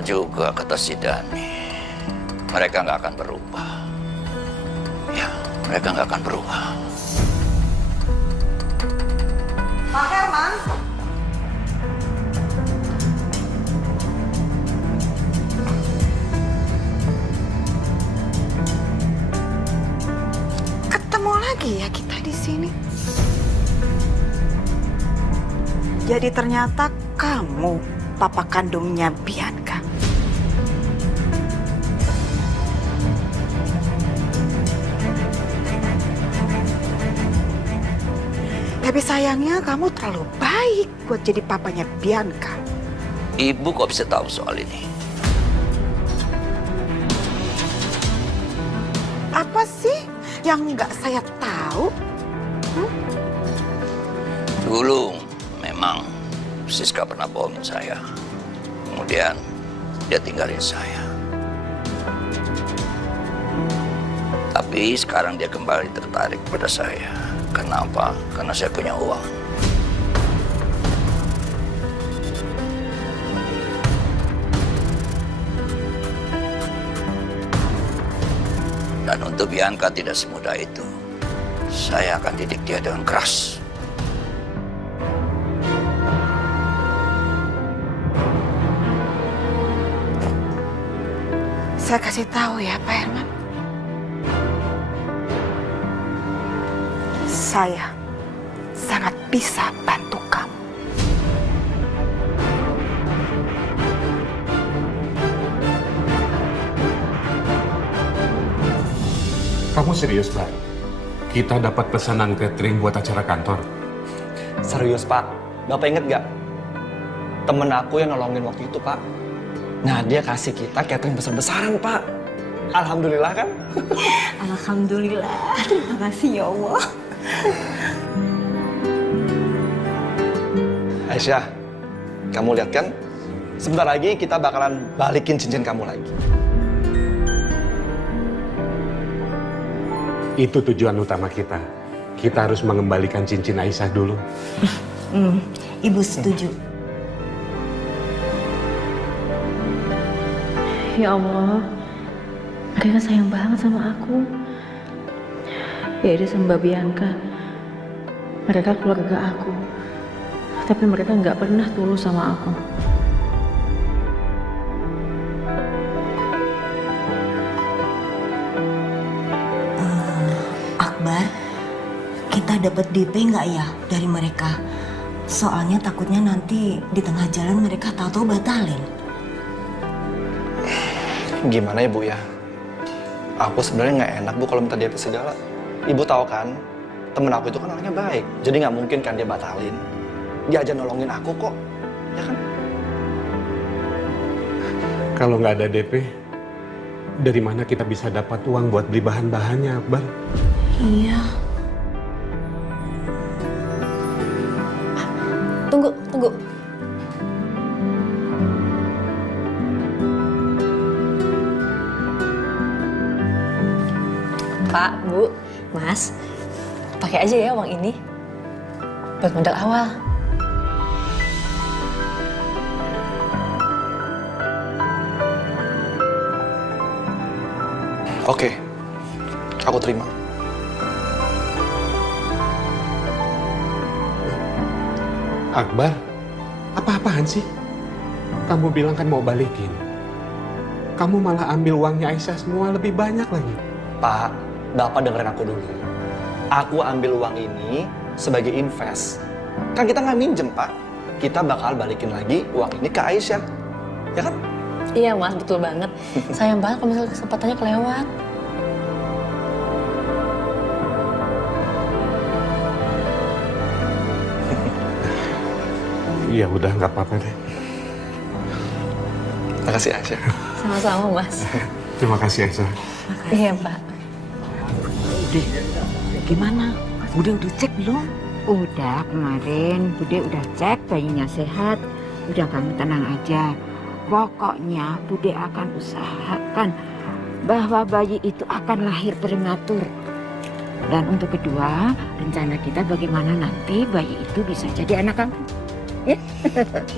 Benar juga kata si Dani. Mereka nggak akan berubah. Ya, mereka nggak akan berubah. Pak Herman. Ketemu lagi ya kita di sini. Jadi ternyata kamu papa kandungnya Bianca. Tapi sayangnya kamu terlalu baik buat jadi papanya Bianca. Ibu kok bisa tahu soal ini? Apa sih yang nggak saya tahu? Dulu memang Siska pernah bohongin saya. Kemudian dia tinggalin saya. Tapi sekarang dia kembali tertarik pada saya. Kenapa? Karena saya punya uang. Dan untuk Bianca tidak semudah itu. Saya akan didik dia dengan keras. Saya kasih tahu ya Pak Herman. Saya sangat bisa bantu kamu. Kamu serius, Pak? Kita dapat pesanan catering buat acara kantor. Serius, Pak. Bapak inget gak? Temen aku yang nolongin waktu itu, Pak. Nah, dia kasih kita catering besar-besaran, Pak. Alhamdulillah kan? Alhamdulillah. Terima kasih ya Allah. Aisyah, kamu lihat kan? Sebentar lagi kita bakalan balikin cincin kamu lagi. Itu tujuan utama kita. Kita harus mengembalikan cincin Aisyah dulu. Ibu setuju. Ya Allah, mereka sayang banget sama aku. Beda sama Mbak Bianca. Mereka keluarga aku. Tapi mereka nggak pernah tulus sama aku. Akbar, kita dapat DP nggak ya dari mereka? Soalnya takutnya nanti di tengah jalan mereka tahu-tahu batalin. Gimana ya, Bu ya? Aku sebenarnya nggak enak, Bu, kalau minta DP segala. Ibu tahu kan, temen aku itu kan orangnya baik. Jadi nggak mungkin kan dia batalin. Dia aja nolongin aku kok, ya kan? Kalau nggak ada DP, dari mana kita bisa dapat uang buat beli bahan-bahannya, Akbar? Iya. Tunggu. Pak, Bu, Mas, pakai aja ya uang ini buat modal awal. Oke, aku terima. Akbar, apa-apaan sih? Kamu bilang kan mau balikin. Kamu malah ambil uangnya Aisyah semua, lebih banyak lagi. Pak, Bapak dengerin aku dulu. Aku ambil uang ini sebagai invest. Kan kita nggak minjem, Pak. Kita bakal balikin lagi uang ini ke Aisyah. Ya kan? Iya Mas, betul banget. Sayang banget kalau misalnya kesempatannya kelewat. Iya udah, nggak apa-apa deh. Makasih Aisyah. Sama-sama Mas. Terima kasih Aisyah. Iya Pak. Bude, gimana? Bude udah cek belum? Udah kemarin, Bude udah cek bayinya sehat. Udah kamu tenang aja. Pokoknya Bude akan usahakan bahwa bayi itu akan lahir prematur. Dan untuk kedua, rencana kita bagaimana nanti bayi itu bisa jadi anak kamu. Ya?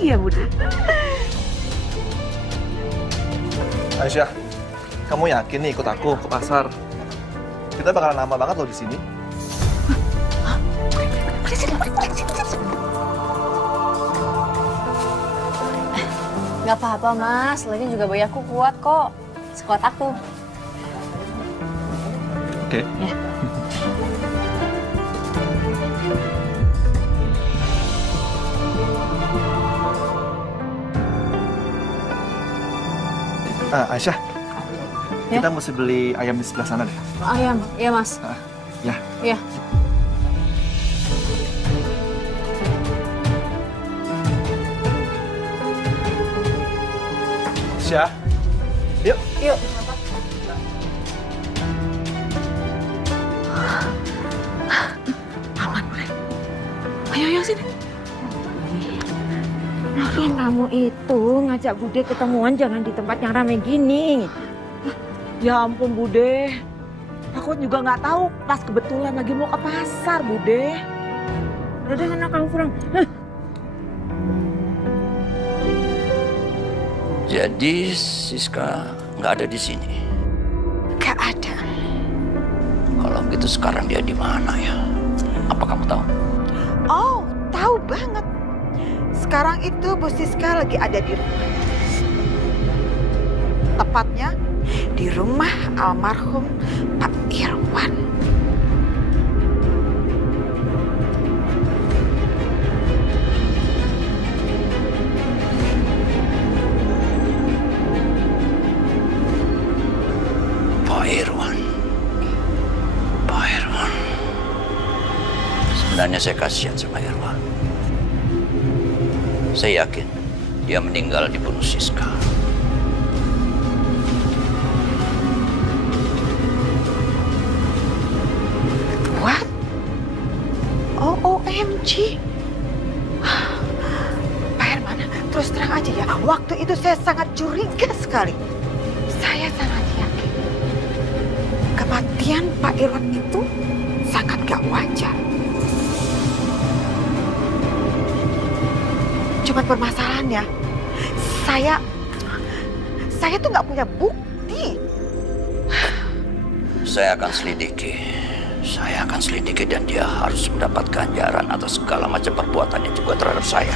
Iya Bude. Aisyah, kamu yakin nih ikut aku ke pasar? Kita bakalan lama banget loh di sini. Gak apa-apa mas, lagi juga bayi aku kuat kok. Sekuat aku. Oke. Ya. Aisyah, Ya? kita mesti beli ayam di sebelah sana deh. Ayam, iya mas. Ya. Iya. Aisyah, yuk. Yuk. Ayo sini. Lagian kamu itu ngajak Bude ketemuan jangan di tempat yang ramai gini. Ya ampun Bude. Aku juga nggak tahu pas kebetulan lagi mau ke pasar Bude. Udah sana kamu pulang. Jadi Siska nggak ada di sini. Gak ada. Kalau begitu sekarang dia di mana ya? Apa kamu tahu? Oh, tahu banget. Sekarang itu Bu Siska lagi ada di rumah. Tepatnya di rumah almarhum Pak Irwan. Pak Irwan. Pak Irwan. Sebenarnya saya kasihan sama Irwan. Saya yakin dia meninggal dibunuh Siska. What? OMG. Pak Herman, terus terang aja ya, waktu itu saya sangat curiga sekali. Saya sangat yakin kematian Pak Irwan itu sangat gak wajar. Cuman permasalahannya, saya tuh nggak punya bukti. Saya akan selidiki. Saya akan selidiki dan dia harus mendapat ganjaran atas segala macam perbuatannya juga terhadap saya.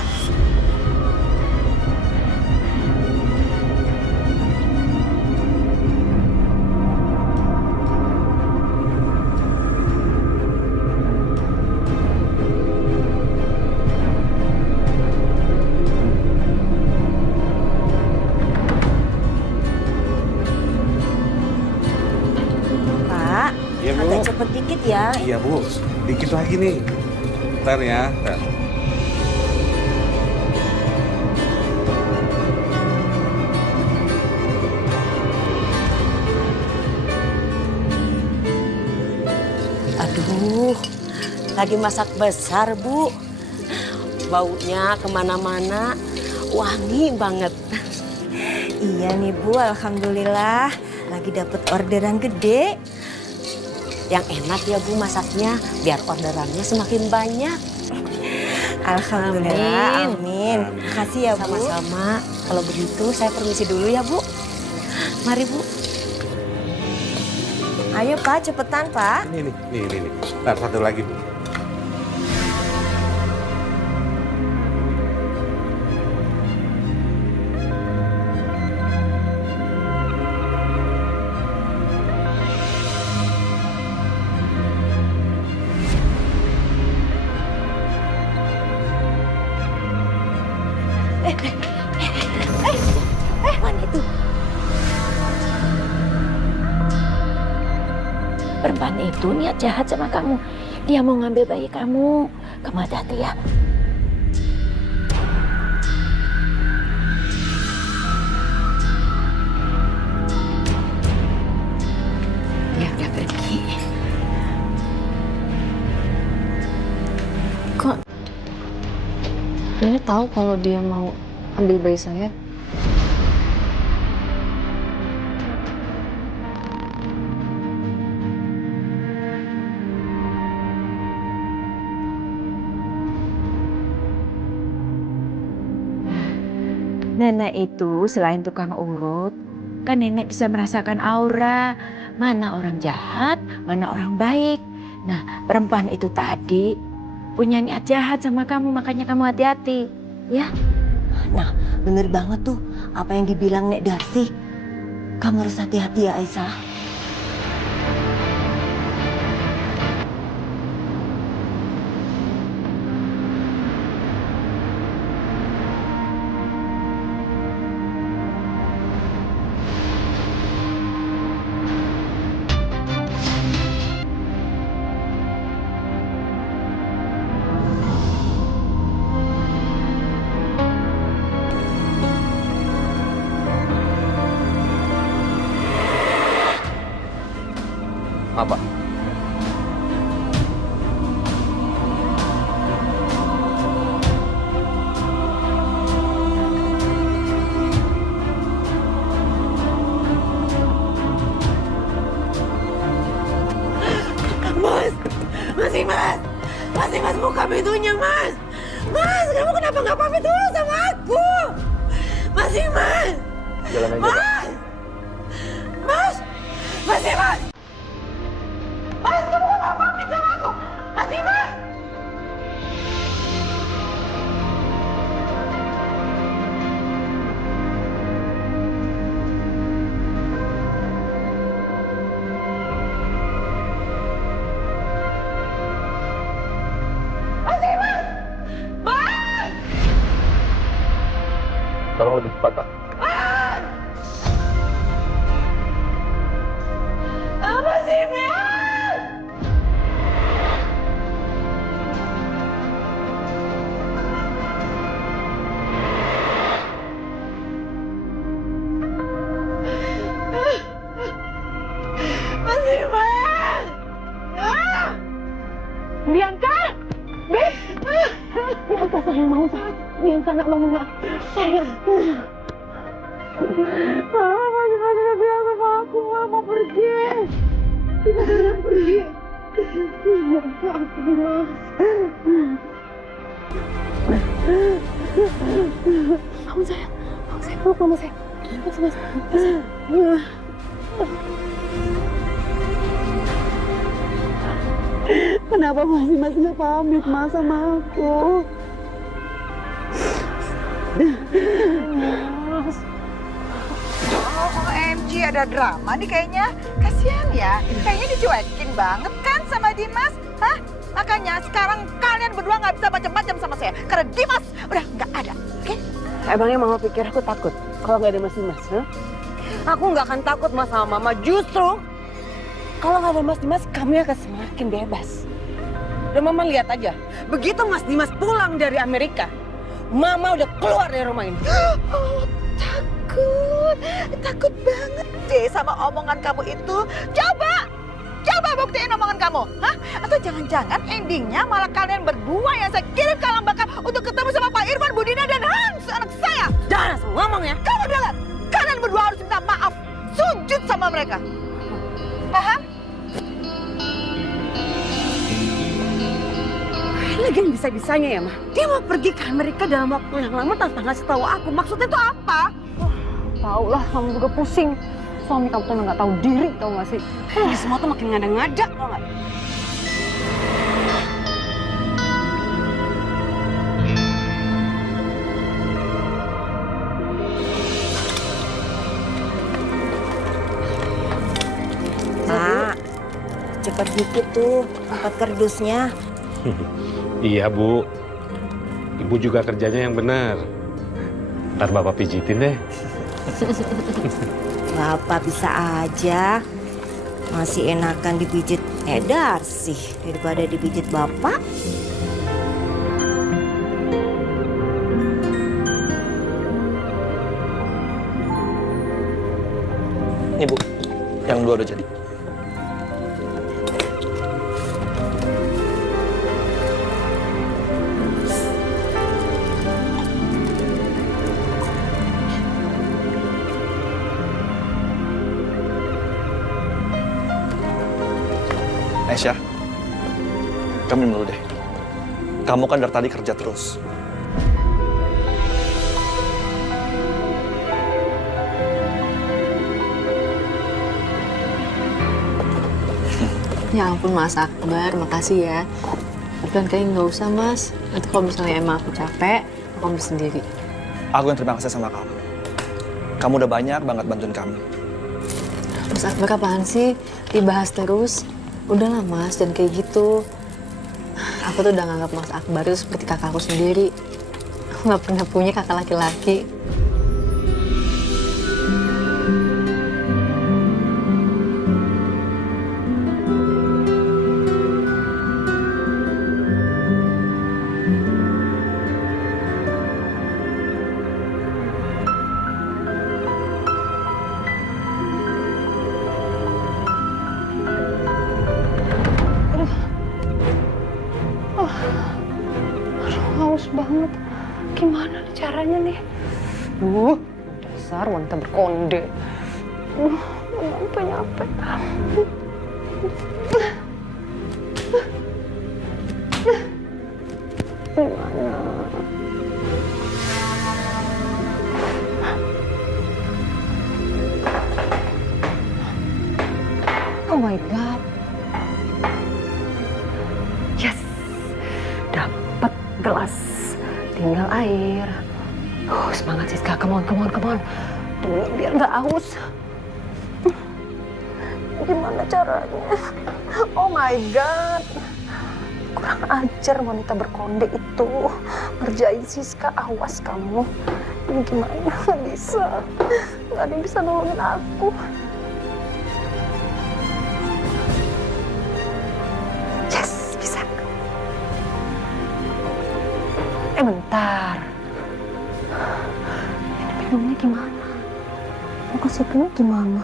Pak, Iya, Bu. agak cepet dikit ya. Iya, Bu. Dikit lagi nih. Ntar ya. Ntar. Aduh, lagi masak besar, Bu. Baunya kemana-mana, wangi banget. Iya nih Bu, alhamdulillah. Lagi dapet orderan gede. Yang enak ya, Bu, masaknya, biar orderannya semakin banyak. Alhamdulillah, Amin. amin. Makasih ya Bu. Sama-sama. Kalau begitu, saya permisi dulu ya, Bu. Mari, Bu. Ayo Pak, cepetan Pak. Ini. Ntar satu lagi, Bu. Mana itu? Perempuan itu niat jahat sama kamu. Dia mau ngambil bayi kamu. Kamu hati-hati ya. Dia udah pergi. Kok dia tahu kalau dia mau ambil bayi saya? Nenek itu selain tukang urut, Kan nenek bisa merasakan aura, mana orang jahat, mana orang baik. Nah, perempuan itu tadi punya niat jahat sama kamu, makanya kamu hati-hati, ya. Nah, bener banget tuh apa yang dibilang Nek Darsi. Kamu harus hati-hati ya, Aisyah. Apa? Mas buka pintunya, Mas. Mas, kamu kenapa nggak pamit dulu sama aku? Mas. Jalan aja. Mas. Mas, kamu kenapa pamit sama aku? Mas. Tolong lebih cepat, Pak. Apa sih, Mas? Bianca! Bianca sayang mau sayang. Bianca nggak mau nggak sayang. Mama masih bilang sama aku, Mama mau pergi. Kita harus pergi. Kamu sayang, peluk Mama sayang. Kenapa masih nggak pamit Mas sama aku? OMG, ada drama nih kayaknya. Kasihan ya, kayaknya dicuekin banget kan sama Dimas. Hah? Makanya sekarang kalian berdua nggak bisa macam-macam sama saya. Karena Dimas udah nggak ada, oke? Emangnya Mama pikir aku takut kalau nggak ada Mas Dimas? Huh? Aku nggak akan takut Mas sama Mama. Justru kalau nggak ada Mas Dimas, kami akan semakin bebas. Dan Mama lihat aja, begitu Mas Dimas pulang dari Amerika, Mama udah keluar dari rumah ini. Oh, takut banget deh sama omongan kamu itu. Coba buktiin omongan kamu, hah? Atau jangan-jangan endingnya malah kalian berdua yang saya kirim ke alam bakar untuk ketemu sama Pak Irfan, Budina, dan Hans, anak saya. Jangan asal ngomong ya. Kamu dengar? Kalian berdua harus minta maaf, sujud sama mereka. Paham? Lagian bisa-bisanya ya, Ma. Dia mau pergi ke Amerika dalam waktu yang lama tanpa ngasih tahu aku. Maksudnya itu apa? Tahu lah, kamu juga pusing. Suami kamu tuh nggak tahu diri, tahu nggak sih? Ini semua tuh makin ngada-ngada, tau nggak? Pak, cepet dikit tuh angkat kardusnya. Iya, Bu. Ibu juga kerjanya yang benar. Ntar Bapak pijitin deh. Bapak bisa aja. Masih enakan dipijit Darsi daripada dipijit Bapak. Nih, Bu. Yang dua udah jadi. Aisyah, kamu minum dulu deh. Kamu kan dari tadi kerja terus. Ya ampun Mas Akbar, makasih ya. Bukan kayaknya nggak usah Mas. Nanti kalau misalnya emang aku capek, aku ambil sendiri. Aku yang terima kasih sama kamu. Kamu udah banyak banget bantuin kami. Mas Akbar apaan sih? Dibahas terus. Udahlah Mas, jangan kayak gitu. Aku tuh udah nganggap Mas Akbar itu seperti kakakku sendiri. Aku nggak pernah punya kakak laki-laki. Haus banget. Gimana nih caranya nih? Dasar wanita berkonde. Nyampe. Gimana? Oh my God. Yes. Dapat gelas. Tinggal air. Semangat Siska, come on. Biar nggak haus. Gimana caranya? Oh my God. Kurang ajar wanita berkonde itu. Ngerjain Siska, awas kamu. Ini gimana? Nggak bisa. Nggak ada yang bisa nolongin aku. Yes, bisa. Bentar. Ini minumnya gimana? Mau kasih minum gimana?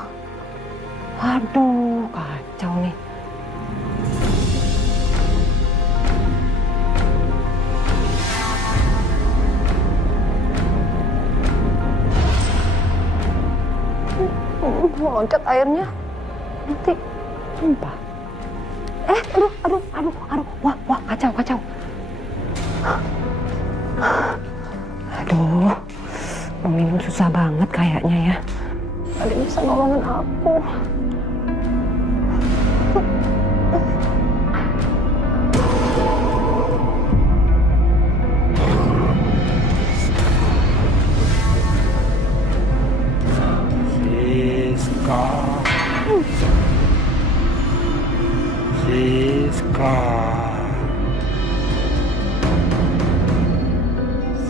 Aduh, kacau nih. Mau loncat airnya, nanti tumpah. Aduh. Wah, kacau. Aduh, mau minum susah banget kayaknya ya. Ada yang bisa nolongin aku.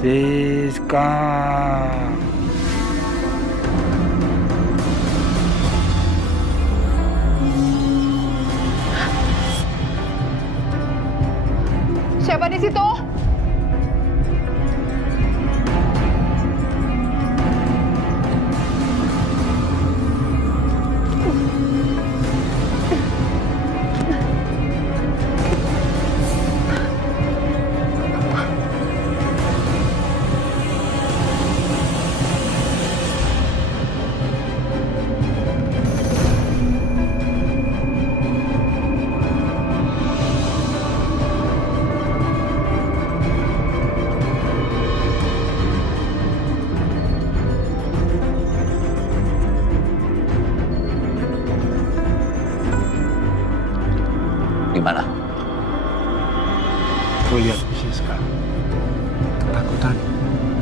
Siska. Siapa di situ? Gimana? Gue lihat Siska. Ketakutan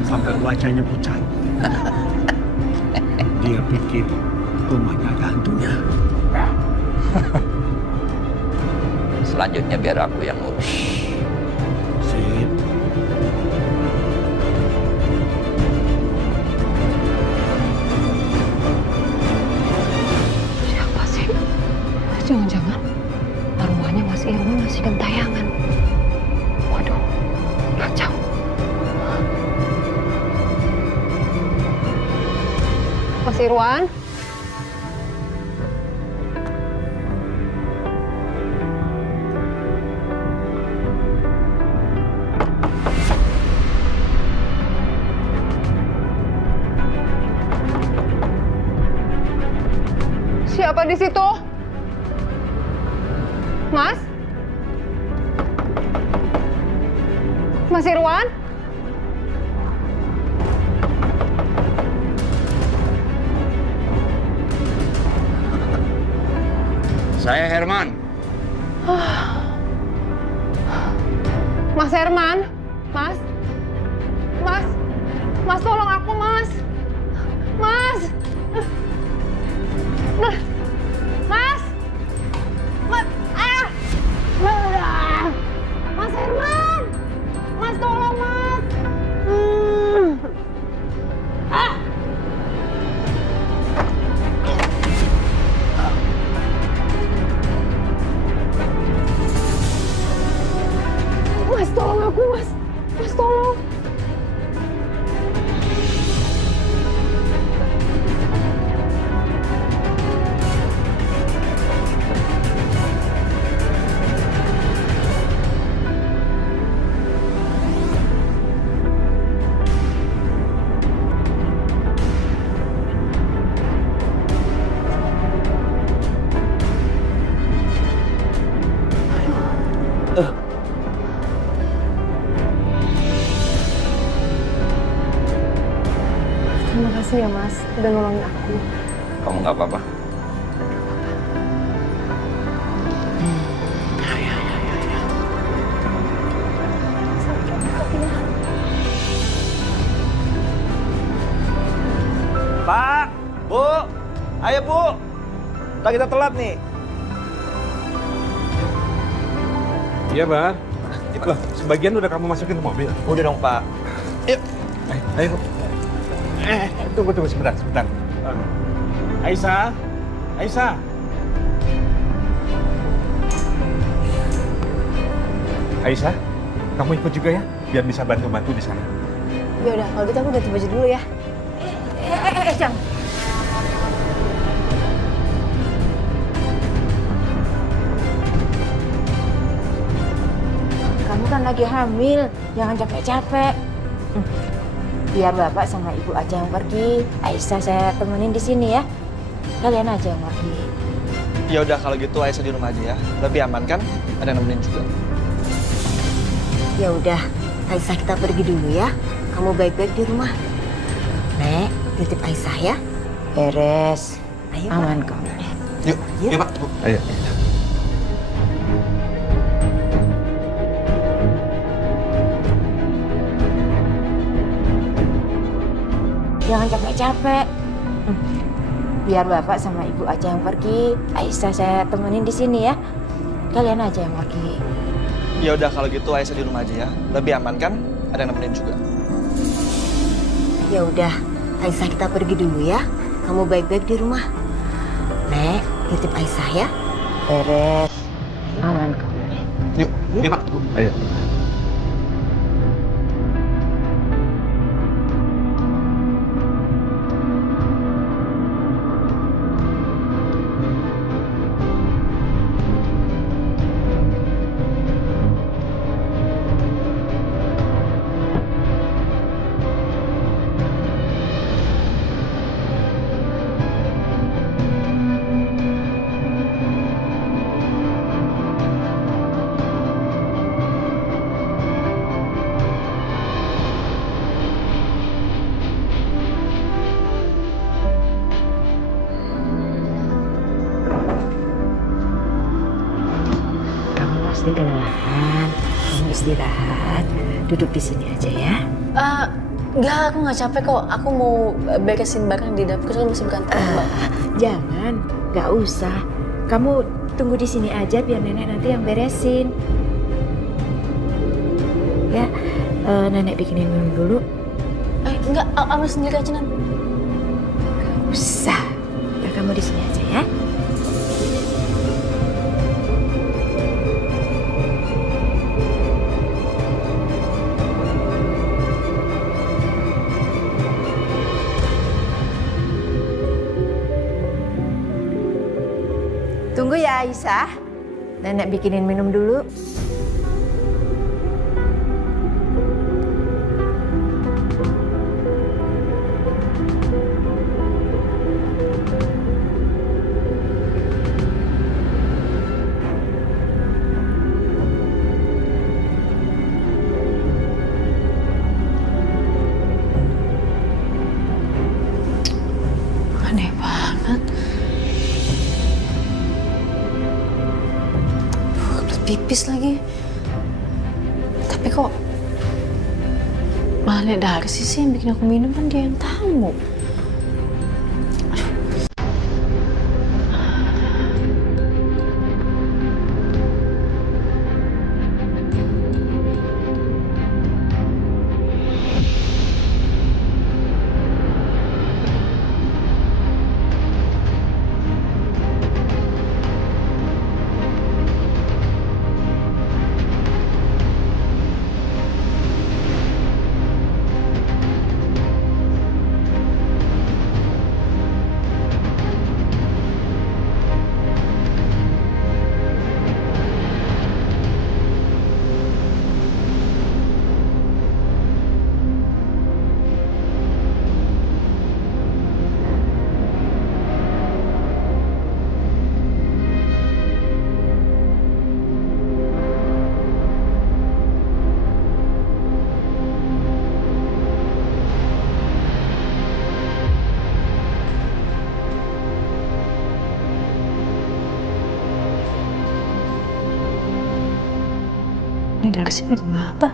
sampai wajahnya pucat. Dia pikir rumahnya ada hantunya. Selanjutnya biar aku yang ngurus. Sip. Siapa sih? Jangan-jangan arwahnya Mas Irwan masih gentayangan. Waduh, kacau. Mas Irwan? Siapa di situ? Mas? Mas Irwan? Saya Herman. Mas Herman, Mas, tolong aku, Mas, Mas, Mas Herman, Mas tolong, Mas. Mas tolong aku, Mas tolong. Terima kasih ya, Mas, udah nolongin aku. Kamu nggak apa-apa? Pak, Bu, ayo Bu. Ntar kita telat nih. Iya, Bar. Loh, sebagian udah kamu masukin ke mobil. Udah dong Pak. Yuk. Ayo. Tunggu sebentar. Aisyah, Aisyah, kamu ikut juga ya, biar bisa bantu-bantu di sana. Ya udah, kalau gitu aku ganti baju dulu ya. Jangan. Kamu kan lagi hamil, jangan capek-capek. Biar bapak sama ibu aja yang pergi. Aisyah saya temenin di sini ya. Kalian aja yang pergi. Ya udah kalau gitu Aisyah di rumah aja ya. Lebih aman kan? Ada yang nemenin juga. Ya udah, Aisyah kita pergi dulu ya. Kamu baik-baik di rumah. Nek, titip Aisyah ya. Beres. Ayo, aman kok. Yuk, yuk Pak. Bu. Ayo. Jangan capek-capek. Biar bapak sama ibu aja yang pergi. Aisyah saya temenin di sini ya. Kalian aja yang pergi. Ya udah kalau gitu Aisyah di rumah aja ya. Lebih aman kan? Ada yang nemenin juga. Ya udah, Aisyah kita pergi dulu ya. Kamu baik-baik di rumah. Nek, titip Aisyah ya. Beres. Aman kok. Yuk, Pak. Ayo. Pasti kelelahan. Kamu istirahat. Duduk di sini aja ya. Enggak, aku nggak capek kok. Aku mau beresin barang di dapur, soalnya masih berantakan Mbak. Jangan, nggak usah. Kamu tunggu di sini aja biar nenek nanti yang beresin. Ya, nenek bikinin minum dulu. Enggak, ambil sendiri aja Nan. Nggak usah. Udah kamu di sini aja ya. Tunggu ya Aisyah. Nenek bikinin minum dulu. Aneh banget. pipis lagi. Tapi kok malah Nek Darsi sih yang bikin aku minum, kan dia yang tahu. Nek Darsi kenapa?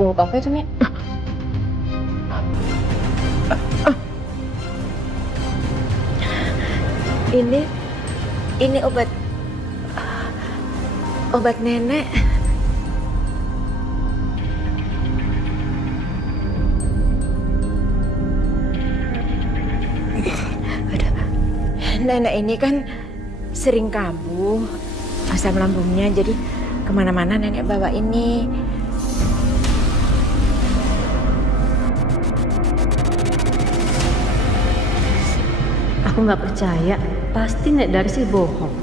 Bau apa itu, Nek? Ini obat nenek. Aduh. Nenek ini kan sering kambuh asam lambungnya, jadi kemana-mana nenek bawa ini. Aku nggak percaya, pasti Nek Darsi bohong.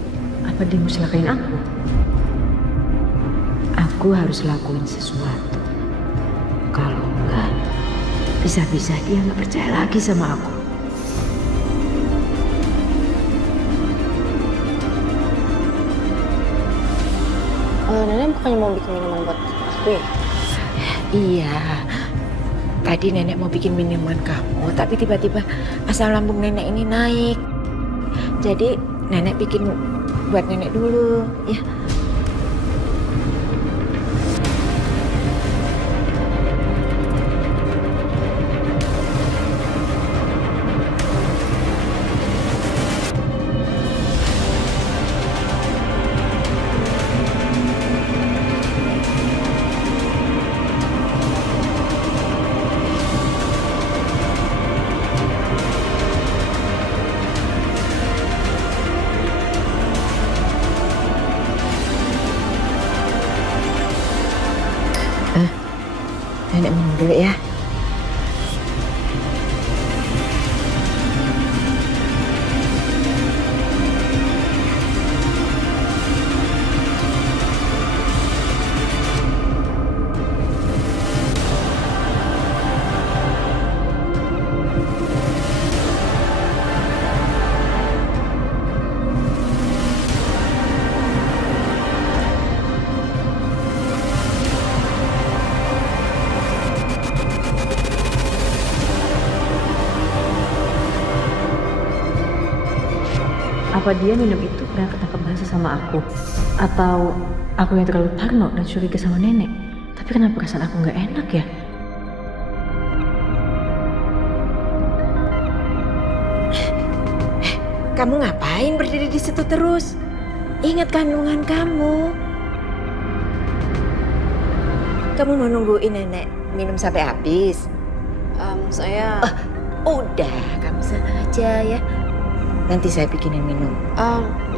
Apa dia mau celakain aku? Aku harus lakuin sesuatu. Kalau enggak, bisa-bisa dia nggak percaya lagi sama aku. Nenek bukannya mau bikin minuman buat aku ya? Iya. Tadi nenek mau bikin minuman kamu, tapi tiba-tiba asam lambung nenek ini naik. Jadi nenek bikin buat nenek dulu, ya. Nenek minum dulu ya. Apa dia minum itu karena ketangkap basah sama aku? Atau aku yang terlalu parno dan curiga sama nenek? Tapi kenapa perasaan aku nggak enak ya? Kamu ngapain berdiri di situ terus? Ingat kandungan kamu. Kamu mau nungguin nenek minum sampai habis? Saya... Udah, kamu sana aja ya. Nanti saya bikinin minum.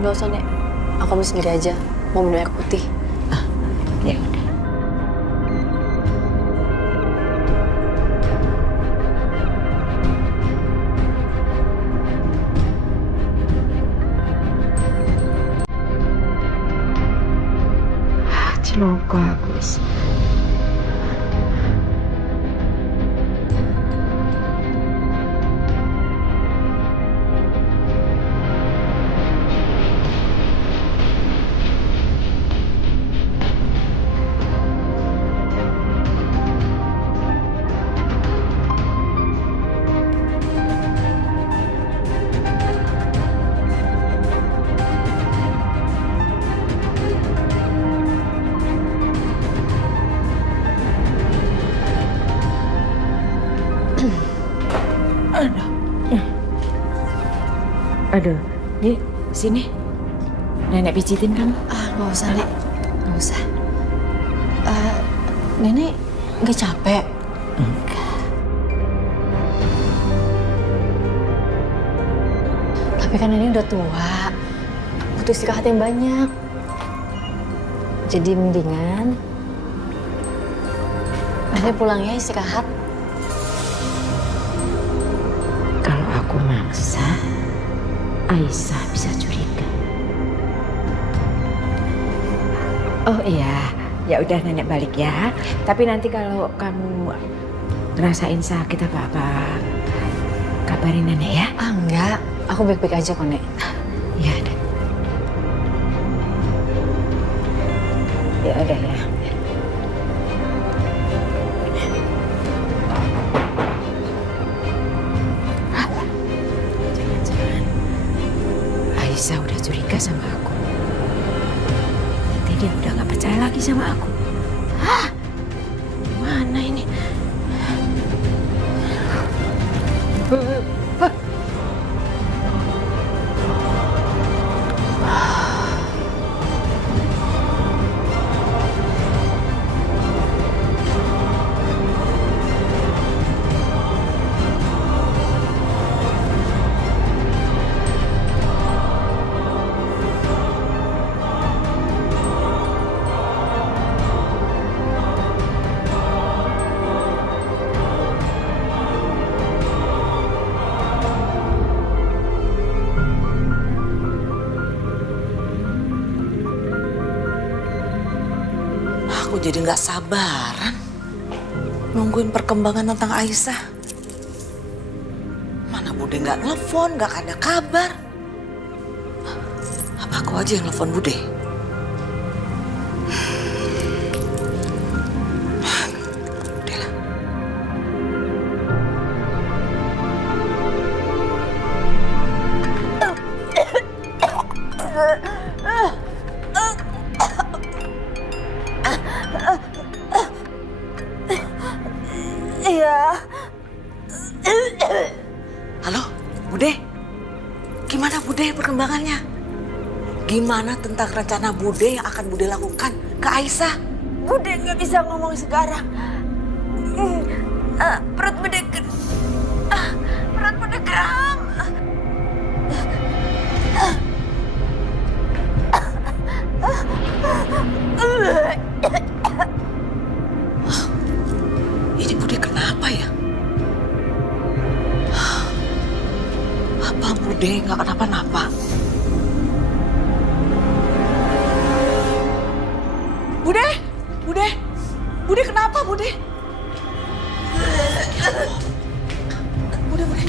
Nggak usah, Nek. Aku ambil sendiri aja. Mau minum air putih. Ya udah. Ciloko Agus. Aduh, nih sini. Nenek pijitin kamu. Nggak usah, Nek. Nggak usah. Nenek nggak capek? Enggak. Tapi kan Nenek udah tua. Butuh istirahat yang banyak. Jadi mendingan Nenek pulang ya istirahat. Kalau aku maksa, Aisyah bisa curiga. Oh iya, ya udah nenek balik ya. Tapi nanti kalau kamu ngerasain sakit apa-apa, kabarin nenek ya. Enggak, aku baik-baik aja kok, Nek. Ya udah. Ya udah ya. Aisyah udah curiga sama aku. Nanti dia udah gak percaya lagi sama aku. Hah? Gimana ini? Aku jadi nggak sabaran nungguin perkembangan tentang Aisyah. Mana Bude nggak nelfon, nggak ada kabar. Apa aku aja yang nelfon Bude? Udahlah. Iya. Halo, Bude. Gimana Bude perkembangannya? Gimana tentang rencana Bude yang akan Bude lakukan ke Aisyah? Bude nggak bisa ngomong sekarang. Perut Bude perut Bude kram. Ini Bude kenapa ya? Apa Bude nggak kenapa-napa? Bude, Bude, Bude kenapa Bude? Bude, Bude.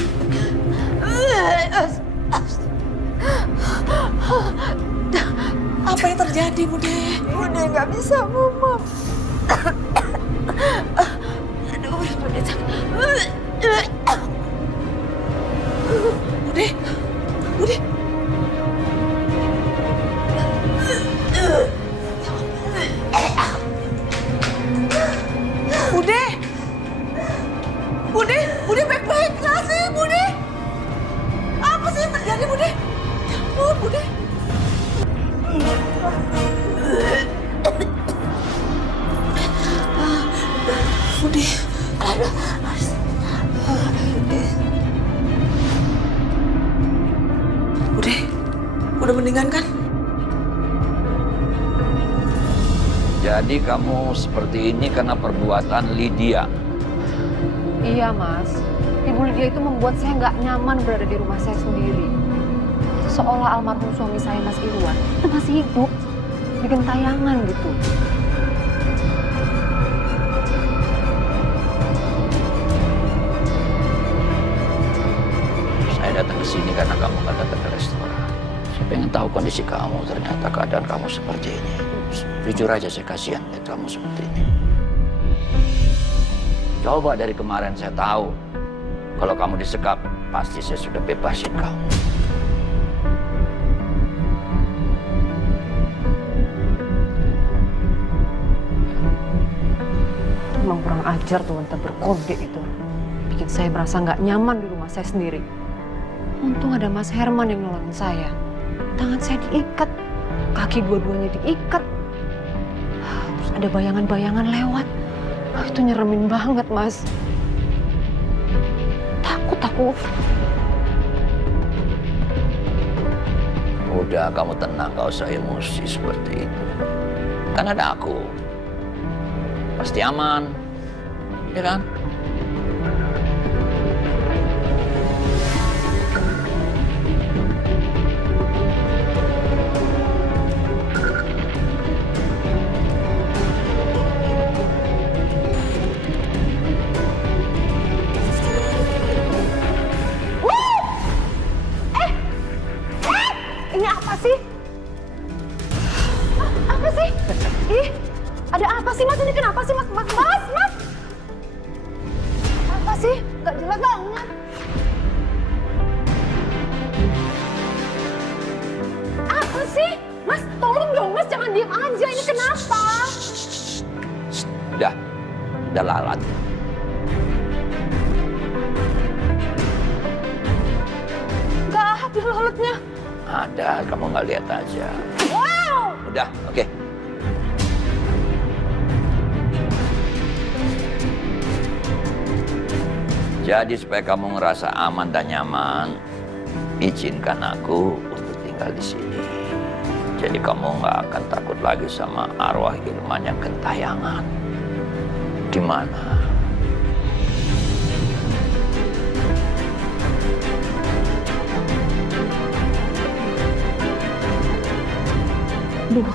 Apa yang terjadi Bude? Bude nggak bisa ngomong. Aduh, Bude sakit. Bude, Bude. Bude, Bude, Bude baik-baik nggak sih Bude? Apa sih yang terjadi Bude? Ya ampun Bude. Bude. mendingan kan? Jadi kamu seperti ini karena perbuatan Lydia. Iya, Mas. Ibu Lydia itu membuat saya nggak nyaman berada di rumah saya sendiri. Seolah almarhum suami saya, Mas Irwan, itu masih hidup. Bikin tayangan gitu. Saya datang ke sini karena kamu nggak datang ke restoran. Saya pengen tahu kondisi kamu, ternyata keadaan kamu seperti ini. Jujur aja saya kasihan lihat kamu seperti ini. Coba dari kemarin saya tahu kalau kamu disekap, pasti saya sudah bebasin kamu. Emang kurang ajar tuh wanita berkode itu. Bikin saya merasa nggak nyaman di rumah saya sendiri. Untung ada Mas Herman yang nolongin saya. Tangan saya diikat, kaki dua-duanya diikat. Terus ada bayangan-bayangan lewat. Itu nyeremin banget, Mas. Takut aku. Udah, kamu tenang, gak usah emosi seperti itu. Kan ada aku. Pasti aman, ya kan? Ini apa sih? Apa sih? Ih, ada apa sih, Mas? Ini kenapa sih, Mas? Mas! Apa sih? Gak jelas banget. Apa sih? Mas, tolong dong, Mas. Jangan diem aja. Ini kenapa? Udah lalat. Gak ada lalatnya. Ada, kamu nggak lihat aja. Wow! Udah, oke. Jadi supaya kamu ngerasa aman dan nyaman, izinkan aku untuk tinggal di sini. Jadi kamu nggak akan takut lagi sama arwah Irman yang gentayangan. Gimana? Duh,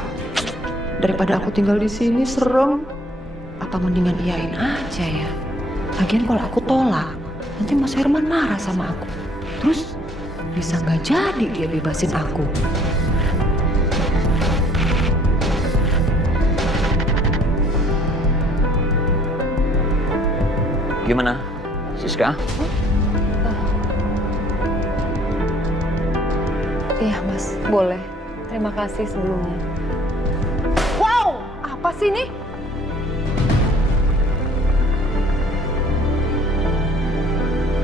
daripada aku tinggal di sini serem. Apa mendingan iyain aja ya? Lagian kalau aku tolak, nanti Mas Herman marah sama aku. Terus bisa nggak jadi dia bebasin aku. Gimana, Siska? Iya, Mas, boleh. Terima kasih sebelumnya. Wow, apa sih ini?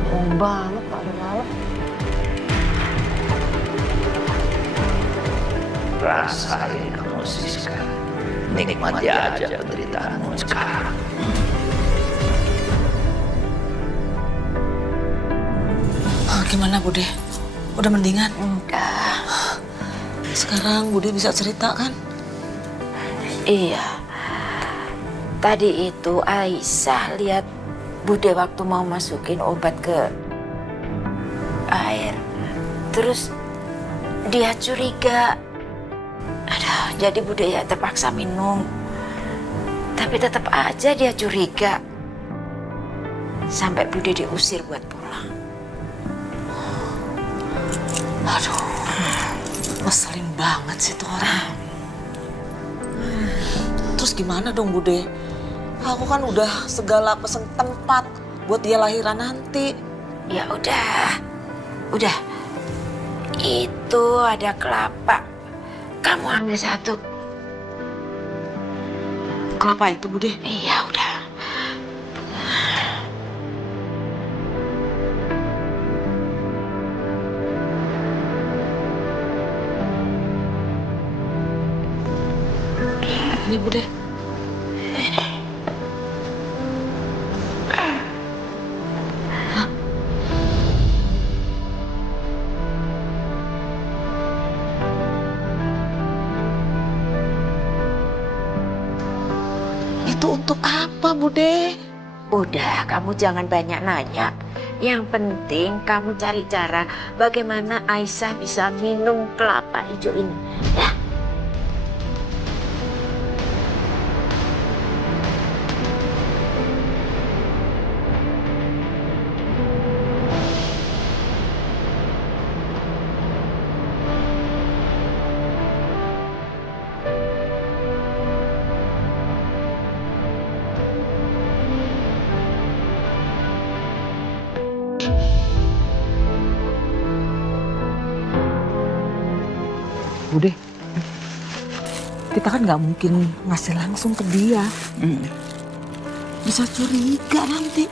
Bohong banget, Pak ada lalat. Rasain kamu, Siska. Nikmati aja penderitaanmu sekarang. Gimana, Bude? Udah mendingan? Udah. Sekarang Bude bisa cerita kan? Iya. Tadi itu Aisyah lihat Bude waktu mau masukin obat ke air. Terus dia curiga. Aduh, jadi Bude ya terpaksa minum. Tapi tetap aja dia curiga. Sampai Bude diusir buat pulang. Aduh, ngeselin banget sih tuh orang. Terus gimana dong, Bude? Aku kan udah segala pesen tempat buat dia lahiran nanti. Ya udah. Itu ada kelapa. Kamu ambil satu. Kelapa itu, Bude? Iya, udah. Ini, Bude. Itu untuk apa, Bude? Udah, kamu jangan banyak nanya. Yang penting kamu cari cara bagaimana Aisyah bisa minum kelapa hijau ini. Ya. Bude, kita kan nggak mungkin ngasih langsung ke dia. Bisa curiga nanti.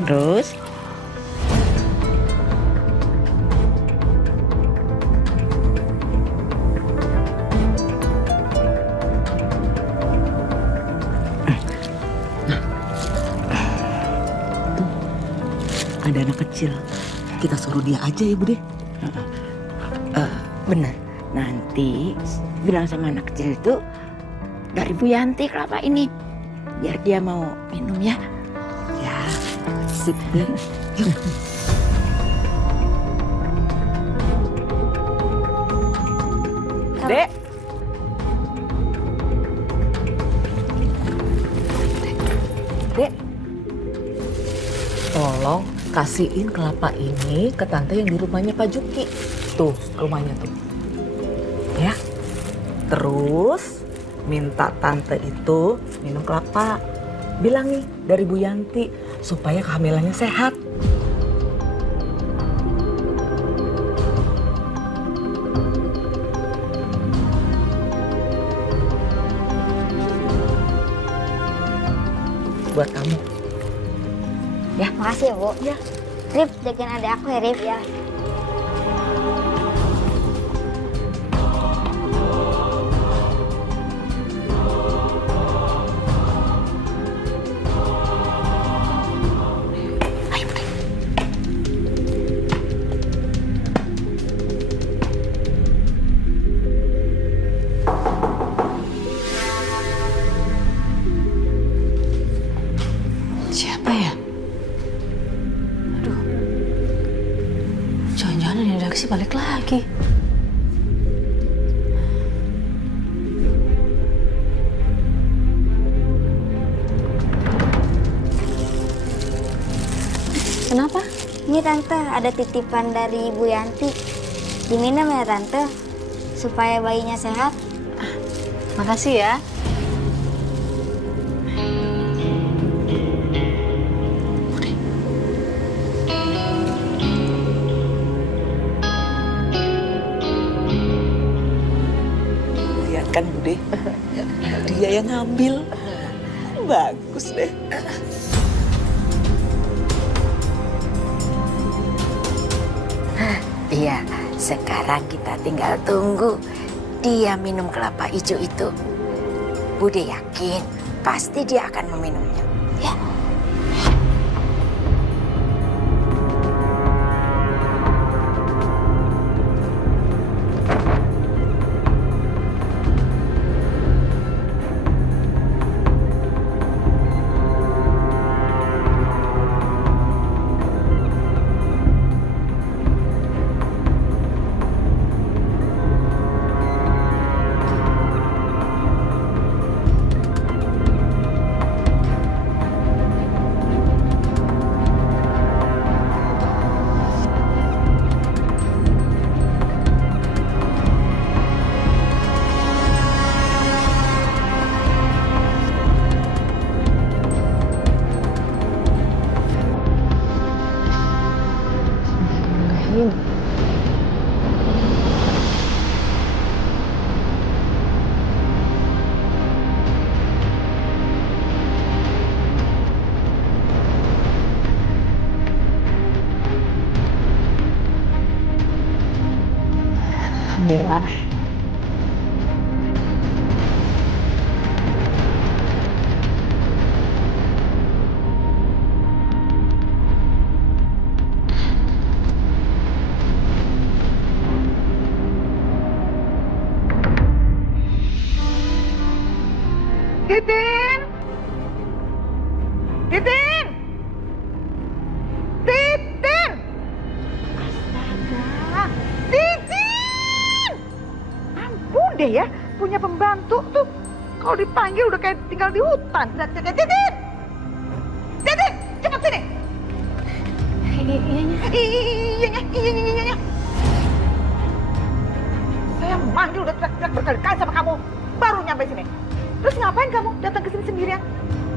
Terus? Ada anak kecil, kita suruh dia aja ya, Bude. Bener. Nanti bilang sama anak kecil itu dari Bu Yanti kelapa ini. Biar dia mau minum ya. Ya, sip deh. Dek. Dek. Tolong kasihin kelapa ini ke tante yang di rumahnya Pak Juki. Tuh, rumahnya tuh. Ya. Terus minta tante itu minum kelapa. Bilang nih dari Bu Yanti supaya kehamilannya sehat. Buat kamu. Ya. Makasih ya, Bu. Ya. Rip, jagain adik aku ya, Rip. Ya. Siapa ya? Aduh. Jangan-jangan ini reaksi balik lagi. Kenapa? Ini Tante, ada titipan dari Ibu Yanti. Diminum ya Tante, supaya bayinya sehat. Makasih ya. Lihat kan Bude, dia yang ngambil. Bagus deh. Iya, sekarang kita tinggal tunggu dia minum kelapa hijau itu. Bude yakin pasti dia akan meminumnya. Ya. Alhamdulillah. Titin! Titin! Titin! Astaga! Titin! Ampun deh ya, punya pembantu tuh. Kalau dipanggil udah kayak tinggal di hutan. Titin! Titin! Cepat sini! Iya. Saya manggil udah teriak-teriak berkali-kali sama kamu. Baru nyampe sini. Terus ngapain kamu datang ke sini sendirian?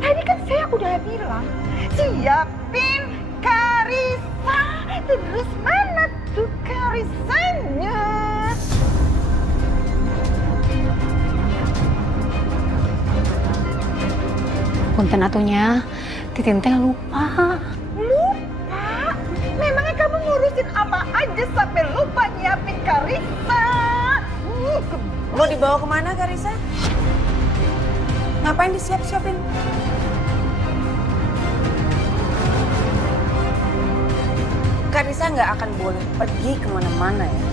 Tadi kan saya udah bilang, siapin Karissa. Terus mana tuh Karissanya? Punten atunya, Titin teh lupa. Lupa? Memangnya kamu ngurusin apa aja sampai lupa nyiapin Karissa? Mau dibawa kemana Karissa? Ngapain disiap-siapin? Karissa nggak akan boleh pergi kemana-mana ya.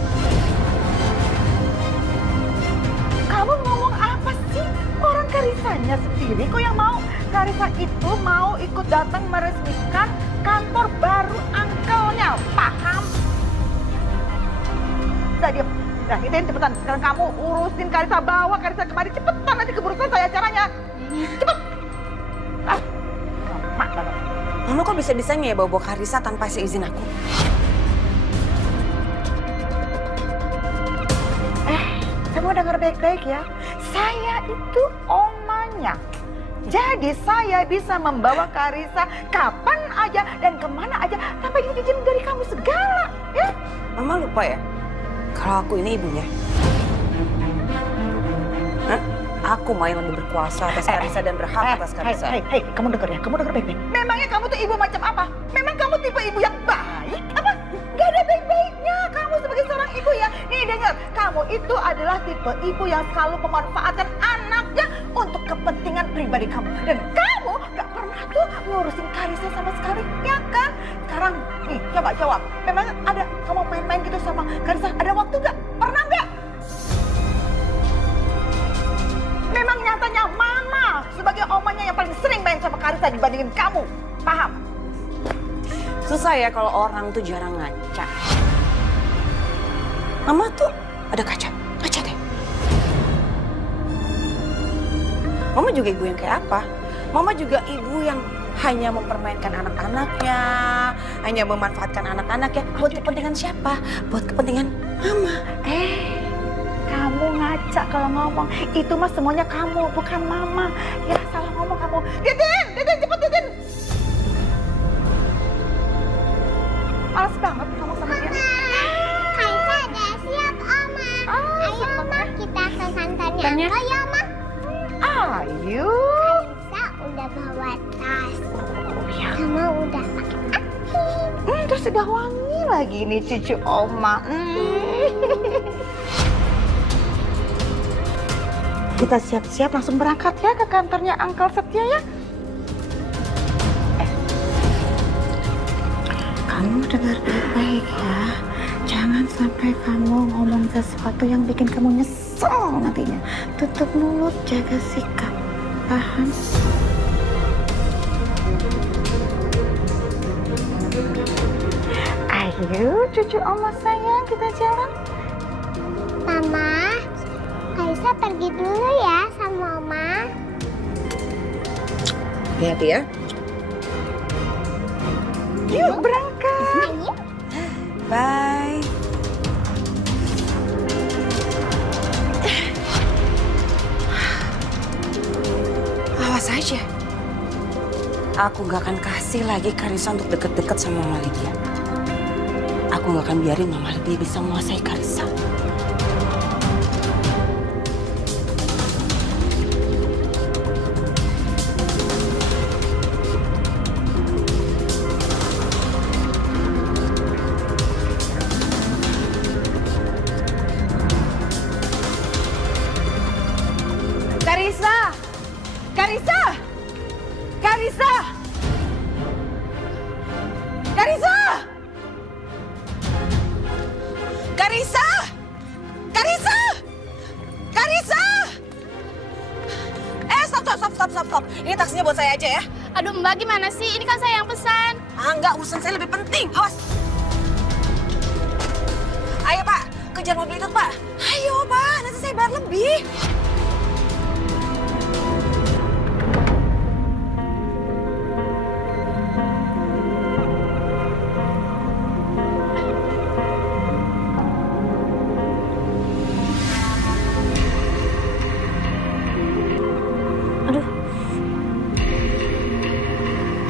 Kamu ngomong apa sih? Orang Karissanya sendiri kok yang mau. Karissa itu mau ikut datang meresmikan kantor baru angkelnya. Paham? Udah diam. Nah, Titin cepetan. Sekarang kamu urusin Karissa, bawa Karissa kemari. Cepetan, nanti keburu selesai acaranya. Cepet. Ah, lama banget. Mama kok bisa-bisanya ya bawa Karissa tanpa seizin aku? Kamu dengar baik-baik ya. Saya itu omanya. Jadi saya bisa membawa Karissa kapan aja dan kemana aja tanpa izin dari kamu segala. Ya? Mama lupa ya? Kalau aku ini ibunya. Hah? Aku main lebih berkuasa atas Karissa dan berhak atas Karissa. Hei, kamu dengar ya, kamu dengar baik-baik. Memangnya kamu tuh ibu macam apa? Memang kamu tipe ibu yang baik? Apa? Gak ada baik-baiknya kamu sebagai seorang ibu ya. Nih dengar, kamu itu adalah tipe ibu yang selalu memanfaatkan anaknya untuk kepentingan pribadi kamu. Dan kamu gak pernah tuh ngurusin Karissa sama sekali, ya kan? Sekarang nih, coba jawab. Memang ada kamu main-main gitu sama Karissa? Ada waktu gak? Pernah gak? Memang nyatanya mama sebagai omanya yang paling sering main sama Karissa dibandingin kamu. Paham? Susah ya kalau orang tuh jarang ngaca. Mama tuh ada kaca deh. Mama juga ibu yang kayak apa? Mama juga ibu yang hanya mempermainkan anak-anaknya, hanya memanfaatkan anak-anaknya. Buat kepentingan siapa? Buat kepentingan mama. Kamu ngaca kalau ngomong. Itu mah semuanya kamu, bukan mama. Ya salah ngomong kamu. Titin, cepet Titin. Males banget kamu sama dia. Karissa udah siap, Oma. Ayo, Oma, kita ke kantornya. Ayo, Oma. Ayo. Karissa udah bawa tas. Sama udah pakai aktif. Terus udah wangi lagi nih cucu Oma. Kita siap-siap langsung berangkat ya ke kantornya Uncle Setia ya. Kamu dengar baik-baik ya. Jangan sampai kamu ngomong sesuatu yang bikin kamu nyesel nantinya. Tutup mulut, jaga sikap. Paham? Ayo cucu Oma sayang, kita jalan. Mama, Karissa pergi dulu ya sama Oma. Hati-hati ya. Yuk berangkat. Ayo. Bye. Awas aja. Aku gak akan kasih lagi Karissa untuk deket-deket sama Mama Lydia. Aku gak akan biarin Mama Lydia bisa menguasai Karissa. Karissa! Karissa! Karissa! Karissa! Karissa! Karissa! Karissa! Stop. Ini taksinya buat saya aja ya. Aduh Mbak, gimana sih? Ini kan saya yang pesan. Enggak, urusan saya lebih penting. Awas. Ayo Pak, kejar mobil itu Pak. Ayo Pak, nanti saya bayar lebih.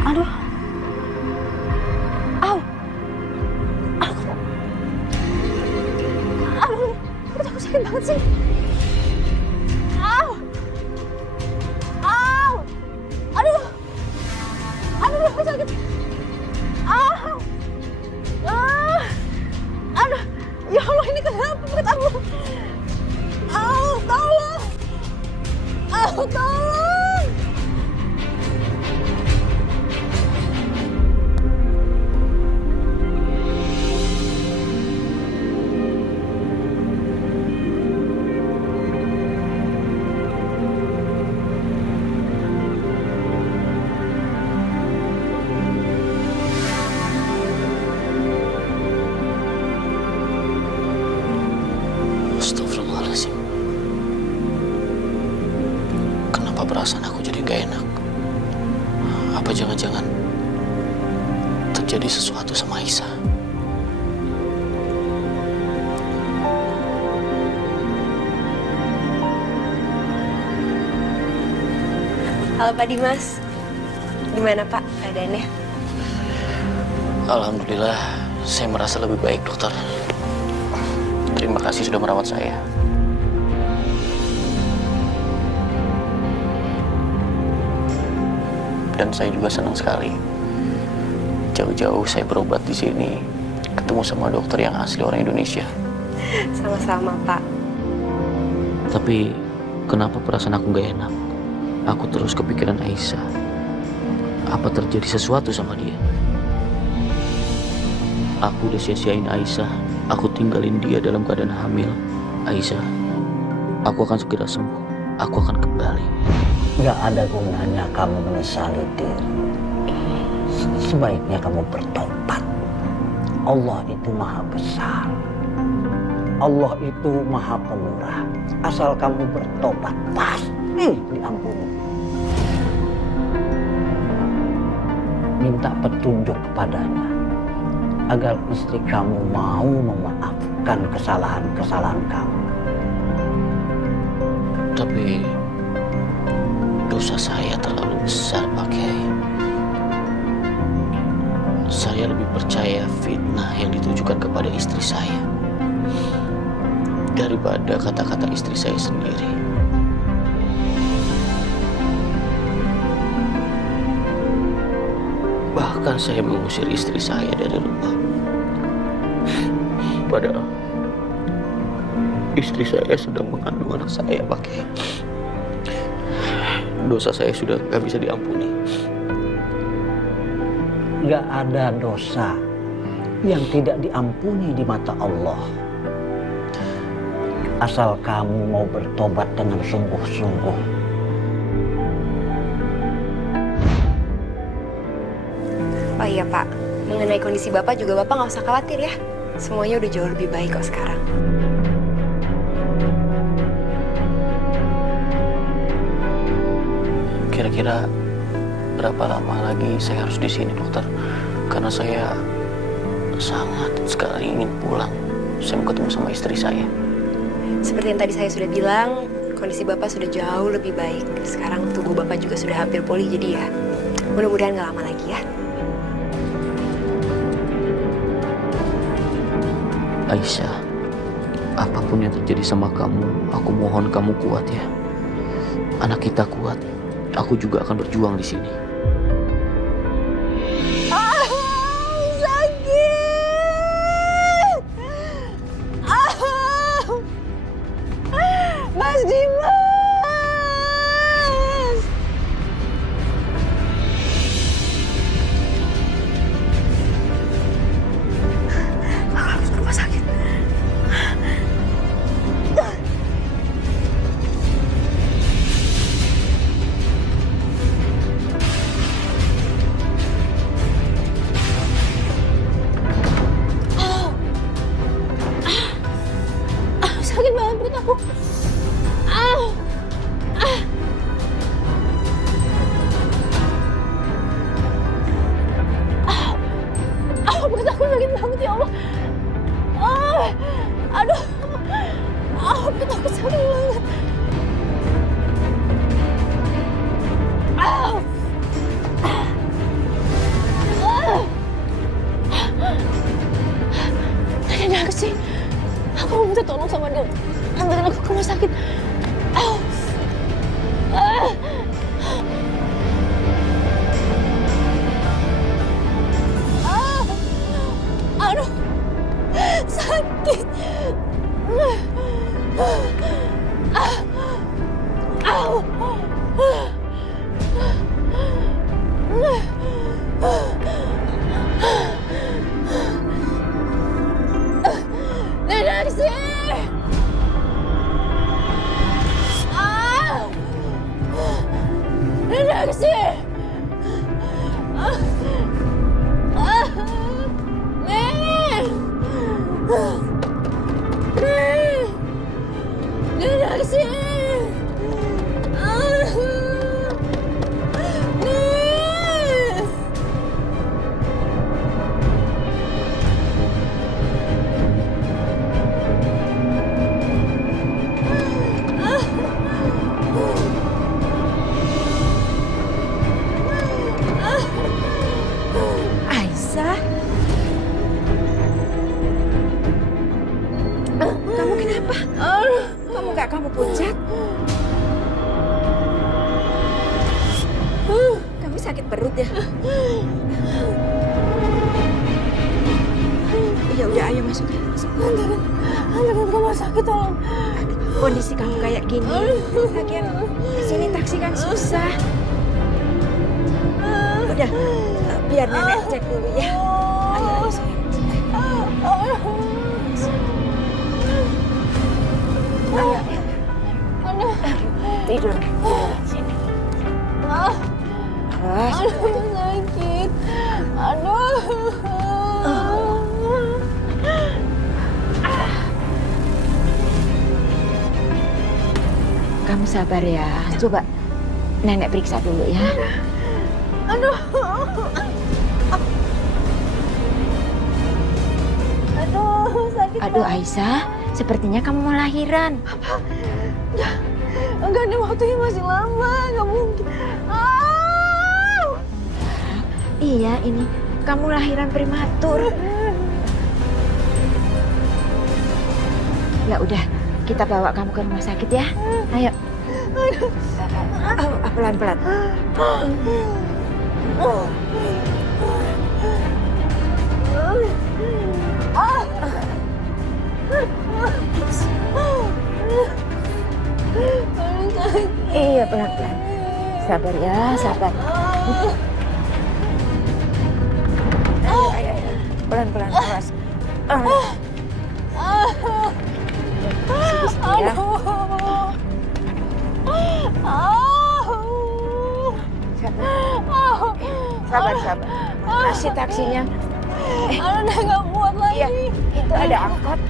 Aduh. Au. Aduh, aku sakit banget sih. Au. Au. Aduh. Aduh, aku sakit. Au. Aduh. Ya Allah, ini kenapa perut aku? Au, tolong. Au, tolong. Astagfirullahaladzim. Kenapa perasaan aku jadi gak enak? Apa jangan-jangan terjadi sesuatu sama Aisyah? Halo Pak Dimas. Gimana Pak keadaannya? Alhamdulillah, saya merasa lebih baik, dokter. Terima kasih sudah merawat saya. Dan saya juga senang sekali. Jauh-jauh saya berobat di sini, ketemu sama dokter yang asli orang Indonesia. Sama-sama Pak. Tapi kenapa perasaan aku gak enak? Aku terus kepikiran Aisyah. Apa terjadi sesuatu sama dia? Aku udah sia-siain Aisyah. Aku tinggalin dia dalam keadaan hamil. Aisyah, aku akan segera sembuh. Aku akan kembali. Gak ada gunanya kamu menyesali diri. Sebaiknya kamu bertobat. Allah itu maha besar. Allah itu maha pemurah. Asal kamu bertobat, pasti diampuni. Minta petunjuk kepadanya agar istri kamu mau memaafkan kesalahan-kesalahan kamu. Tapi dosa saya terlalu besar, Pak Kiai. Saya lebih percaya fitnah yang ditujukan kepada istri saya daripada kata-kata istri saya sendiri. Bahkan saya mengusir istri saya dari rumah. Padahal istri saya sedang mengandung anak saya, Pak Kiai. Dosa saya sudah gak bisa diampuni. Gak ada dosa yang tidak diampuni di mata Allah. Asal kamu mau bertobat dengan sungguh-sungguh. Oh iya Pak, mengenai kondisi Bapak juga Bapak nggak usah khawatir ya. Semuanya udah jauh lebih baik kok sekarang. Kira-kira berapa lama lagi saya harus di sini, dokter? Karena saya sangat sekali ingin pulang. Saya mau ketemu sama istri saya. Seperti yang tadi saya sudah bilang, kondisi Bapak sudah jauh lebih baik. Sekarang tubuh Bapak juga sudah hampir pulih, jadi ya mudah-mudahan nggak lama lagi ya. Aisyah, apapun yang terjadi sama kamu, aku mohon kamu kuat ya. Anak kita kuat. Aku juga akan berjuang di sini. Sakit! Mas Dimas! Aku harus ke rumah sakit. Aisyah, kamu kenapa? Kamu nggak kamu pucat? Kamu sakit perut ya? Ya udah, ayo masuk. Anterin ke rumah sakit tolong. Kondisi kamu kayak gini, lagian di sini taksi kan susah. Udah, biar nenek cek dulu ya. Ayo, sayang. Ayo. Tidur. Sini. Aduh, sakit. Aduh. Kamu sabar ya. Coba nenek periksa dulu ya. Aduh. Aduh, sakit. Aduh, Aisyah, sepertinya kamu mau lahiran. Ya, enggak, ada waktunya masih lama, nggak mungkin. Iya, ini kamu lahiran prematur. Ya udah, kita bawa kamu ke rumah sakit ya. Ayo. Pelan-pelan. Iya, pelan-pelan. Sabar ya, sabar. Ayo. Pelan-pelan, awas. Ya. Sabar. Kasih taksinya. Udah nggak kuat lagi. Iya, itu ada angkot.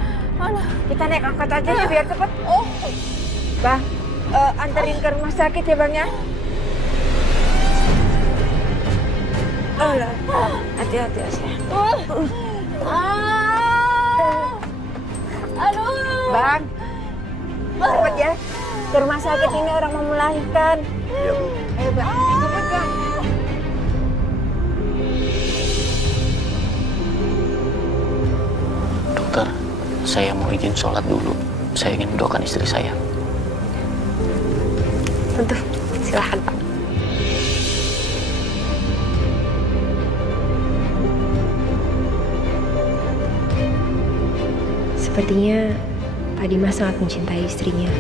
Kita naik angkot aja ya biar cepet. Bang, anterin ke rumah sakit ya Bang ya. Hati-hati Asya. Aduh. Bang, cepet ya. Ke rumah sakit, ini orang mau melahirkan. Iya, Bu. Ayo Bang, cepet Bang. Dokter, saya mau izin sholat dulu. Saya ingin mendoakan istri saya. Tentu, silahkan Pak. Sepertinya Pak Dimas sangat mencintai istrinya.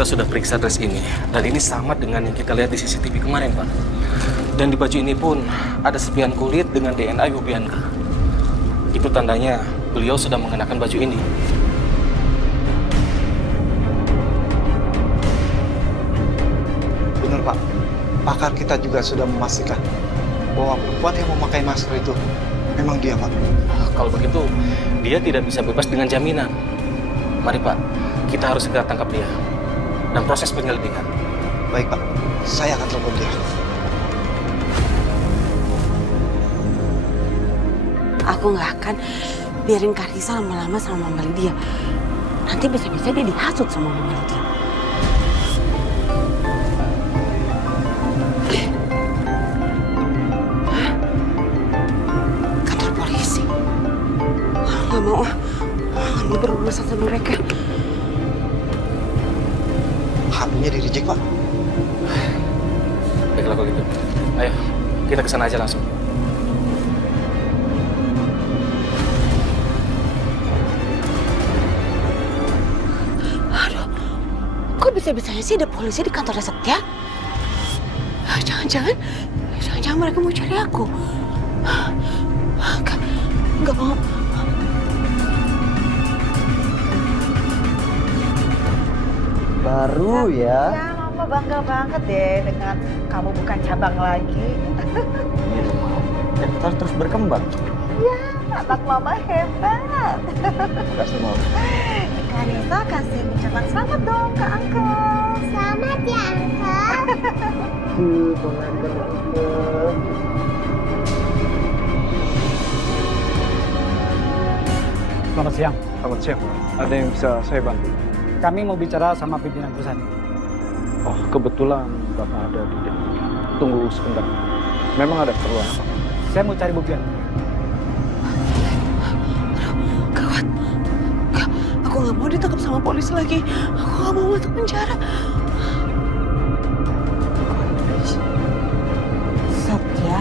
Kita sudah periksa dress ini, dan ini sama dengan yang kita lihat di CCTV kemarin, Pak. Dan di baju ini pun ada serpihan kulit dengan DNA Ibu Bianca. Itu tandanya beliau sudah mengenakan baju ini. Benar, Pak. Pakar kita juga sudah memastikan bahwa perempuan yang memakai masker itu memang dia, Pak. Kalau begitu, dia tidak bisa bebas dengan jaminan. Mari, Pak, kita harus segera tangkap dia dan proses penyelidikan. Baik Pak, saya akan telepon dia. Aku nggak akan biarin Karisa lama-lama sama Mama Lydia. Nanti bisa-bisa dia dihasut sama Mama Lydia. Kantor polisi. Nggak mau berurusan sama mereka. HP-nya di-reject Pak. Baiklah kalau gitu. Ayo, kita kesana aja langsung. Aduh, kok bisa-bisanya sih ada polisi di kantornya Setia? Jangan-jangan mereka mau cari aku. Nggak mau. Baru ya. Ya, Mama bangga banget deh dengan kamu bukan cabang lagi. Iya dong, Mam. Dan kita harus terus berkembang. Ya, anak Mama hebat. Makasih, Mam. Karisa kasih ucapan selamat dong ke Uncle. Selamat ya, Uncle. Selamat siang. Selamat siang. Ada yang bisa saya bantu? Kami mau bicara sama pimpinan perusahaan. Oh, kebetulan Bapak ada di dalam. Tunggu sebentar. Memang ada keperluan apa? Saya mau cari buktian. Gawat. Aku nggak mau ditangkap sama polisi lagi. Aku nggak mau masuk penjara. Setia,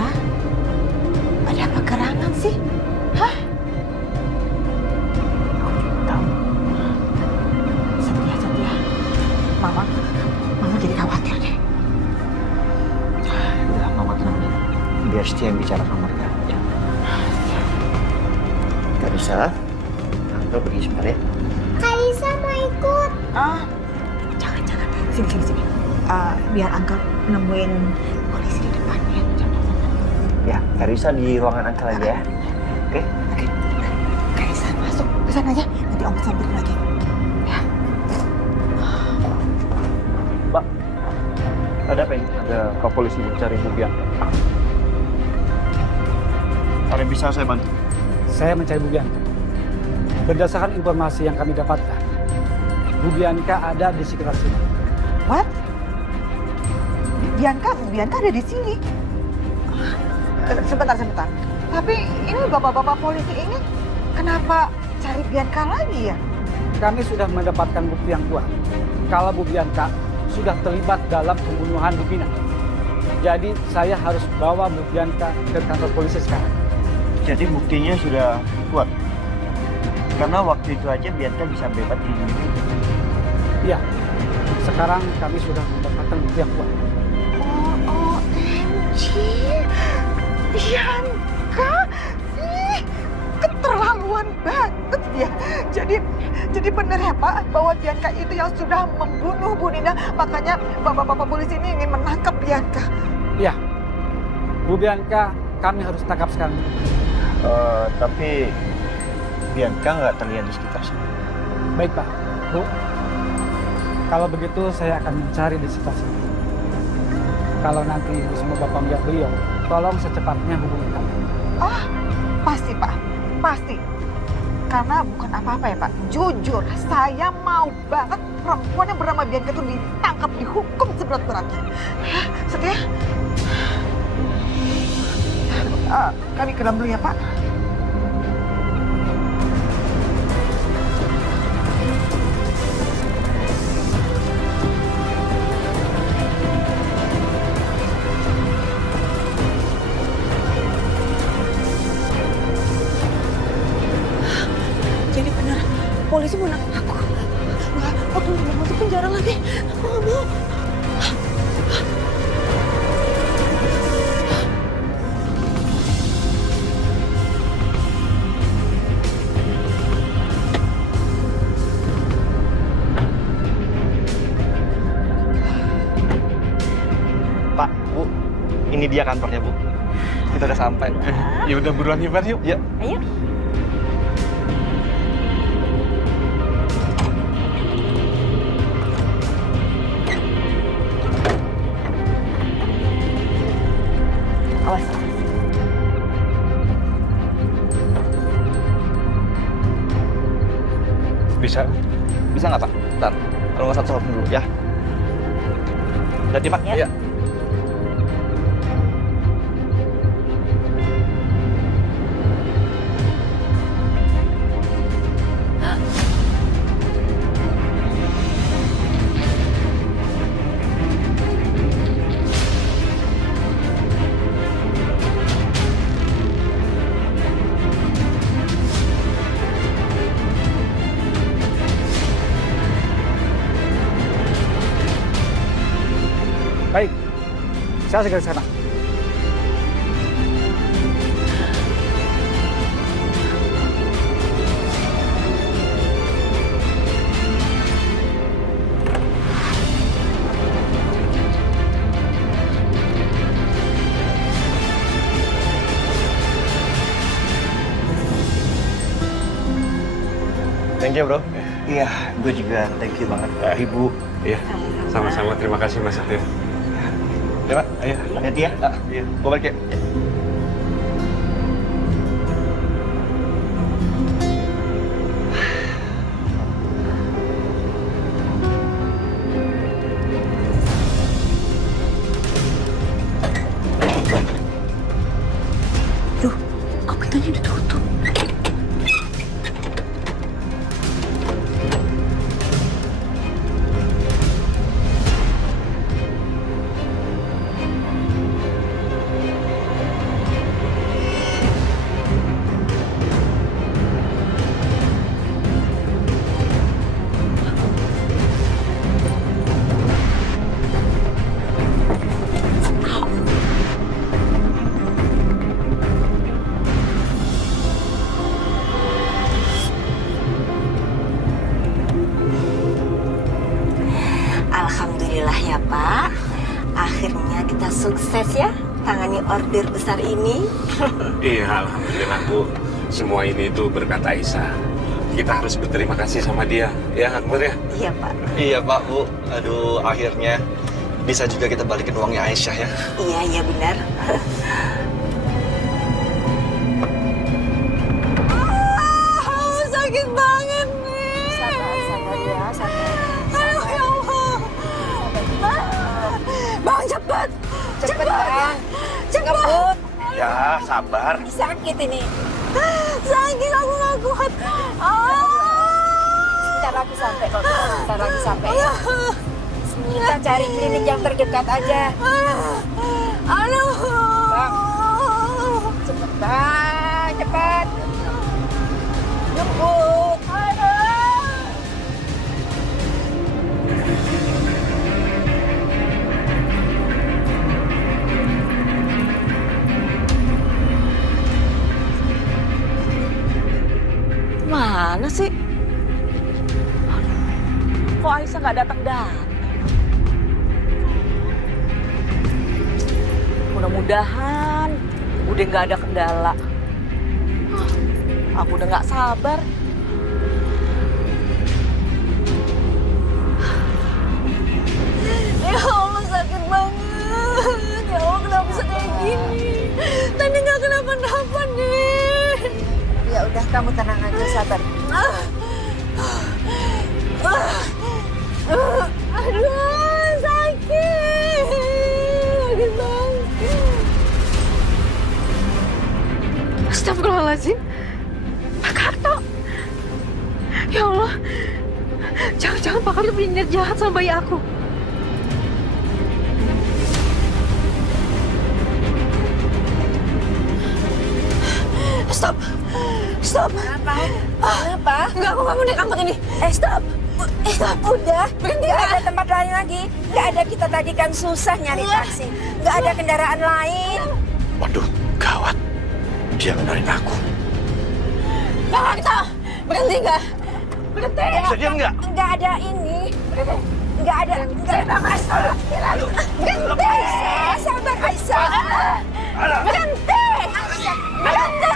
ada apa gerangan sih? Hah? Setia. Mama jadi khawatir deh. Udah, Mama tenang. Biar Setia yang bicara sama mereka. Ya. Karisa, Uncle pergi sebentar ya. Karisa mau ikut. Jangan. Sini. Biar Uncle nemuin polisi di depan ya. Ya, Karisa di ruangan Uncle aja ya. Oke? Karisa masuk ke sana aja. Nanti Om samperin lagi. Ya. Mbak, ada apa ini? Ada Pak polisi mencari buktian. Ada yang bisa saya bantu? Saya mencari Bu Bianca. Berdasarkan informasi yang kami dapatkan, Bu Bianca ada di sekitar sini. What? Bianca ada di sini. Sebentar. Tapi ini bapak-bapak polisi ini kenapa cari Bianca lagi ya? Kami sudah mendapatkan bukti yang kuat kalau Bu Bianca sudah terlibat dalam pembunuhan Bu Vina. Jadi saya harus bawa Bu Bianca ke kantor polisi sekarang. Jadi buktinya sudah kuat? Karena waktu itu aja Bianca bisa bebas di sini. Iya, sekarang kami sudah mendapatkan bukti yang kuat. OMG, Bianca, keterlaluan banget dia. Jadi benar ya Pak, bahwa Bianca itu yang sudah membunuh Bu Nina, makanya bapak-bapak polisi ini ingin menangkap Bianca. Iya, Bu Bianca kami harus tangkap sekarang. Tapi Bianca nggak terlihat di sekitar sini. Baik Pak, Bu. Kalau begitu saya akan mencari di sekitar sini. Kalau nanti Ibu semua Bapak melihat beliau, tolong secepatnya hubungi kami. Oh, pasti Pak, pasti. Karena bukan apa-apa ya Pak, jujur saya mau banget perempuan yang bernama Bianca itu ditangkap, dihukum seberat-beratnya. Ya, Setia? Kami ke dalam dulu ya Pak. Jadi benar, polisi mau nangkap aku. Nggak, aku nggak mau masuk penjara lagi. Aku nggak mau. Pak, Bu, ini dia kantornya Bu. Kita udah sampai. Ya udah buruan nyebar yuk. Ya. Ayo. Hati Pak. Iya. Baik, saya segera ke sana. Thank you, bro. Iya, gue juga thank you banget. Ibu. Iya, sama-sama. Terima kasih Mas Satria. Ya, Pak. Ayo, hati ya. Iya, gue balik ya. Duh, kok pintunya ditutup? Alhamdulillah ya Pak. Akhirnya kita sukses ya tangani order besar ini. Iya, alhamdulillah Bu. Semua ini itu berkat Aisyah. Kita harus berterima kasih sama dia. Ya, Akbar ya? Iya Pak. Iya Pak, Bu. Aduh, akhirnya bisa juga kita balikin uangnya Aisyah ya. Iya benar. Sakit banget nih. Sabar ya, sabar. Aduh, ya Allah. Bang, cepet. Cepet Bang. Cepet. Ngebut. Ya, sabar. Sakit ini. Sakit, aku gak kuat. Sebentar lagi sampai kok. Sebentar lagi sampai ya. Kita cari klinik yang terdekat aja. Aduh. Bang. Cepet Bang, cepet. Ngebut. Mana sih? Kok Aisyah nggak datang-datang? Mudah-mudahan udah nggak ada kendala. Aku udah nggak sabar. Ya Allah, sakit banget. Ya Allah, kenapa bisa kayak gini? Tadi nggak kenapa-napa nih. Ya udah kamu tenang aja, sabar. Aduh, sakit. Sakit banget. Astagfirullahaladzim. Pak Karto. Ya Allah. Jangan-jangan Pak Karto punya niat jahat sama bayi aku. Stop. Stop. Kenapa? Kenapa? Enggak, aku nggak mau naik angkot ini. Stop. Stop, udah. Nggak ada tempat lain lagi. Nggak ada, kita tadi kan susah nyari taksi. Nggak ada kendaraan lain. Waduh, gawat. Dia ngendarin aku. Pak Karto, berhenti nggak? Berhenti. Bisa diam nggak? Nggak ada ini. Nggak ada. Berhenti. Aisyah, sabar Aisyah. Berhenti. Berhenti.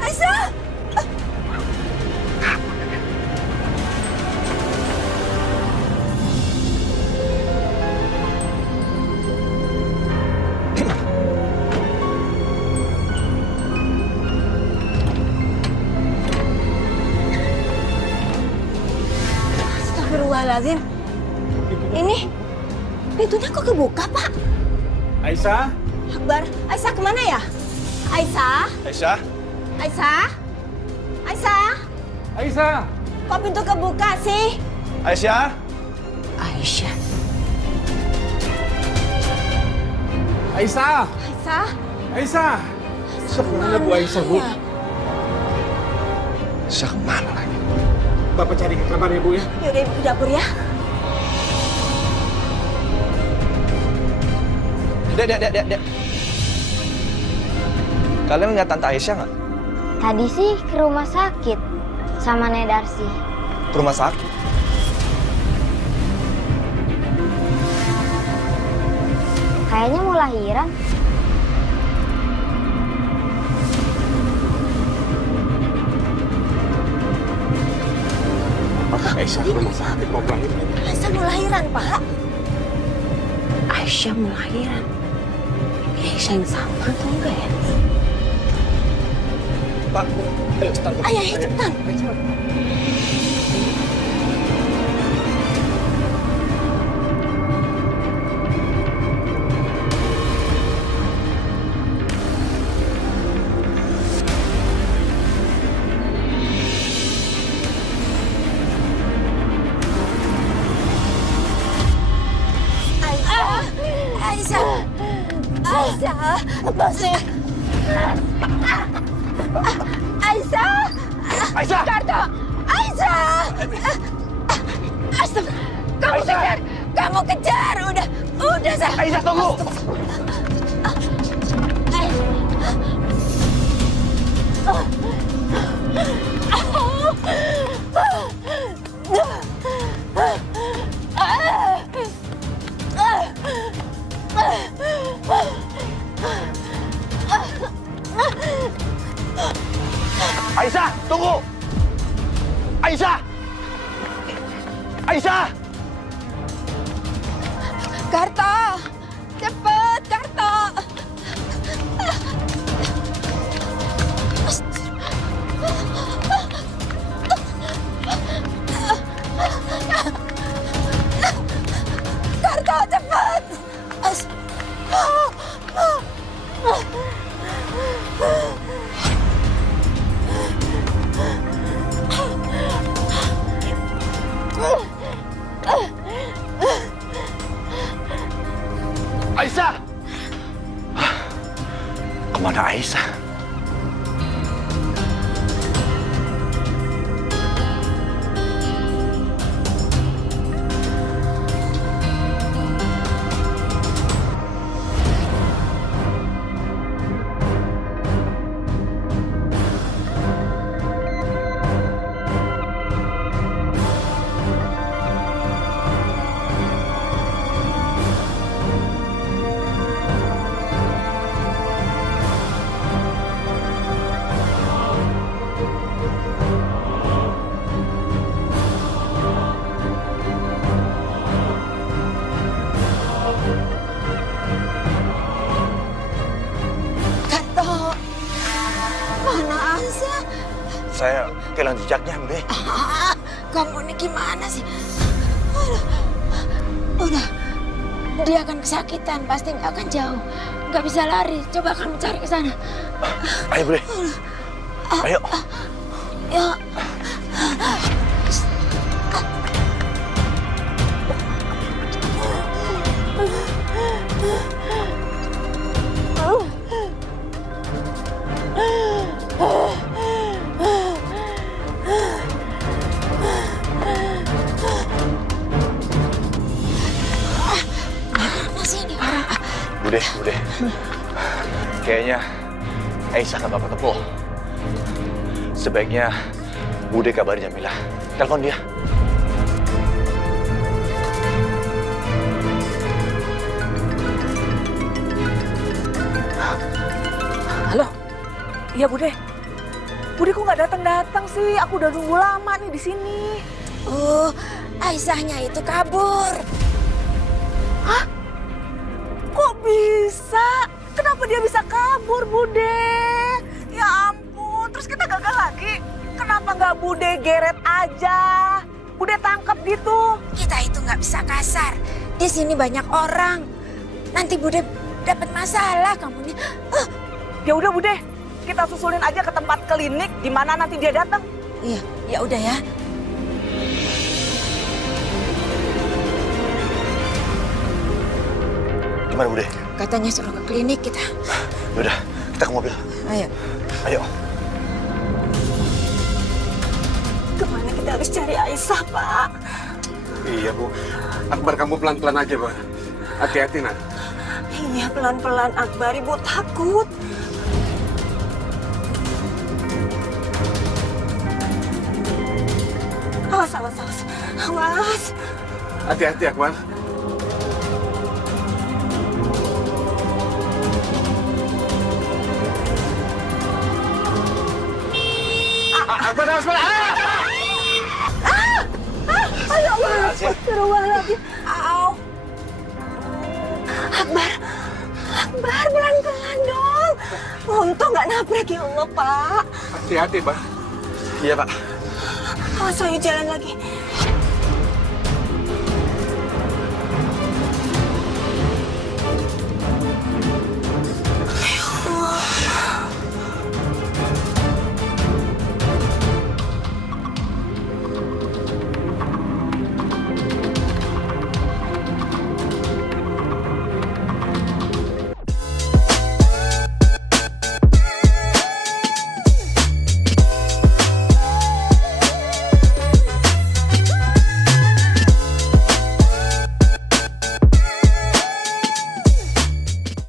Aisyah. Astagfirullahaladzim. Ini pintunya kok kebuka, Pak? Aisyah? Akbar, Aisyah kemana ya? Aisyah? Aisyah? Aisyah? Aisyah? Aisyah? Kok pintu kebuka sih? Aisyah? Aisyah. Aisyah? Aisyah? Aisyah? Kemana Bu Aisyah, Bu? Aisyah kemana lagi? Bapak cari ke kamar ya, Bu ya? Yaudah, Ibu ke dapur ya. Dek. Kalian lihat Tante Aisyah nggak? Tadi sih ke rumah sakit sama Nek Darsi. Ke rumah sakit? Kayaknya mau lahiran. Aisyah ke rumah sakit mau melahirkan. Aisyah mau lahiran, Pak. Aisyah mau lahiran. Ini Aisyah yang sama atau enggak ya? Pak, ayo cepetan. Ayo, cepetan. Aisyah, Aisyah, Aisyah! Karto, Aisyah, Astaga, kamu kejar, udah saya. Aisyah tunggu. Aisyah, tunggu! Aisyah! Aisyah! Karto, cepet, Karto. Karto, cepet. Aisyah! Kemana Aisyah? Saya kehilangan jejaknya, Bude. Kamu ini gimana sih? Udah, dia akan kesakitan, pasti nggak akan jauh, nggak bisa lari. Coba kamu cari ke sana. Ayo, Bude. Ayo. Ya. Bude. Kayaknya Aisyah nggak apa-apa tepuh. Sebaiknya Bude kabarin Jamilah. Telepon dia. Halo? Iya, Bude. Bude kok nggak datang-datang sih? Aku udah nunggu lama nih di sini. Oh, Aisyahnya itu kabur. Hah? Kok bisa? Kenapa dia bisa kabur, Bude? Ya ampun, terus kita gagal lagi. Kenapa nggak Bude geret aja? Bude tangkap gitu. Kita itu nggak bisa kasar. Di sini banyak orang. Nanti Bude dapat masalah kamunya. Ya udah Bude, kita susulin aja ke tempat klinik di mana nanti dia datang. Iya, ya udah ya. Gimana Bude? Katanya suruh ke klinik kita. Yaudah, kita ke mobil. Ayo. Ayo. Kemana kita harus cari Aisyah, Pak? Iya, Bu. Akbar, kamu pelan-pelan aja, Pak. Hati-hati, Nak. Iya, pelan-pelan Akbar, Ibu takut. Awas, awas, awas. Awas. Hati-hati, Akbar. Akbar, Akbar. Ayo, Allah. Astagfirullahaladzim. Au. Akbar. Akbar, pelan-pelan dong. Untung nggak nabrak ya Allah, Pak. Hati-hati, Pak. Iya, Pak. Awas, ayo jalan lagi.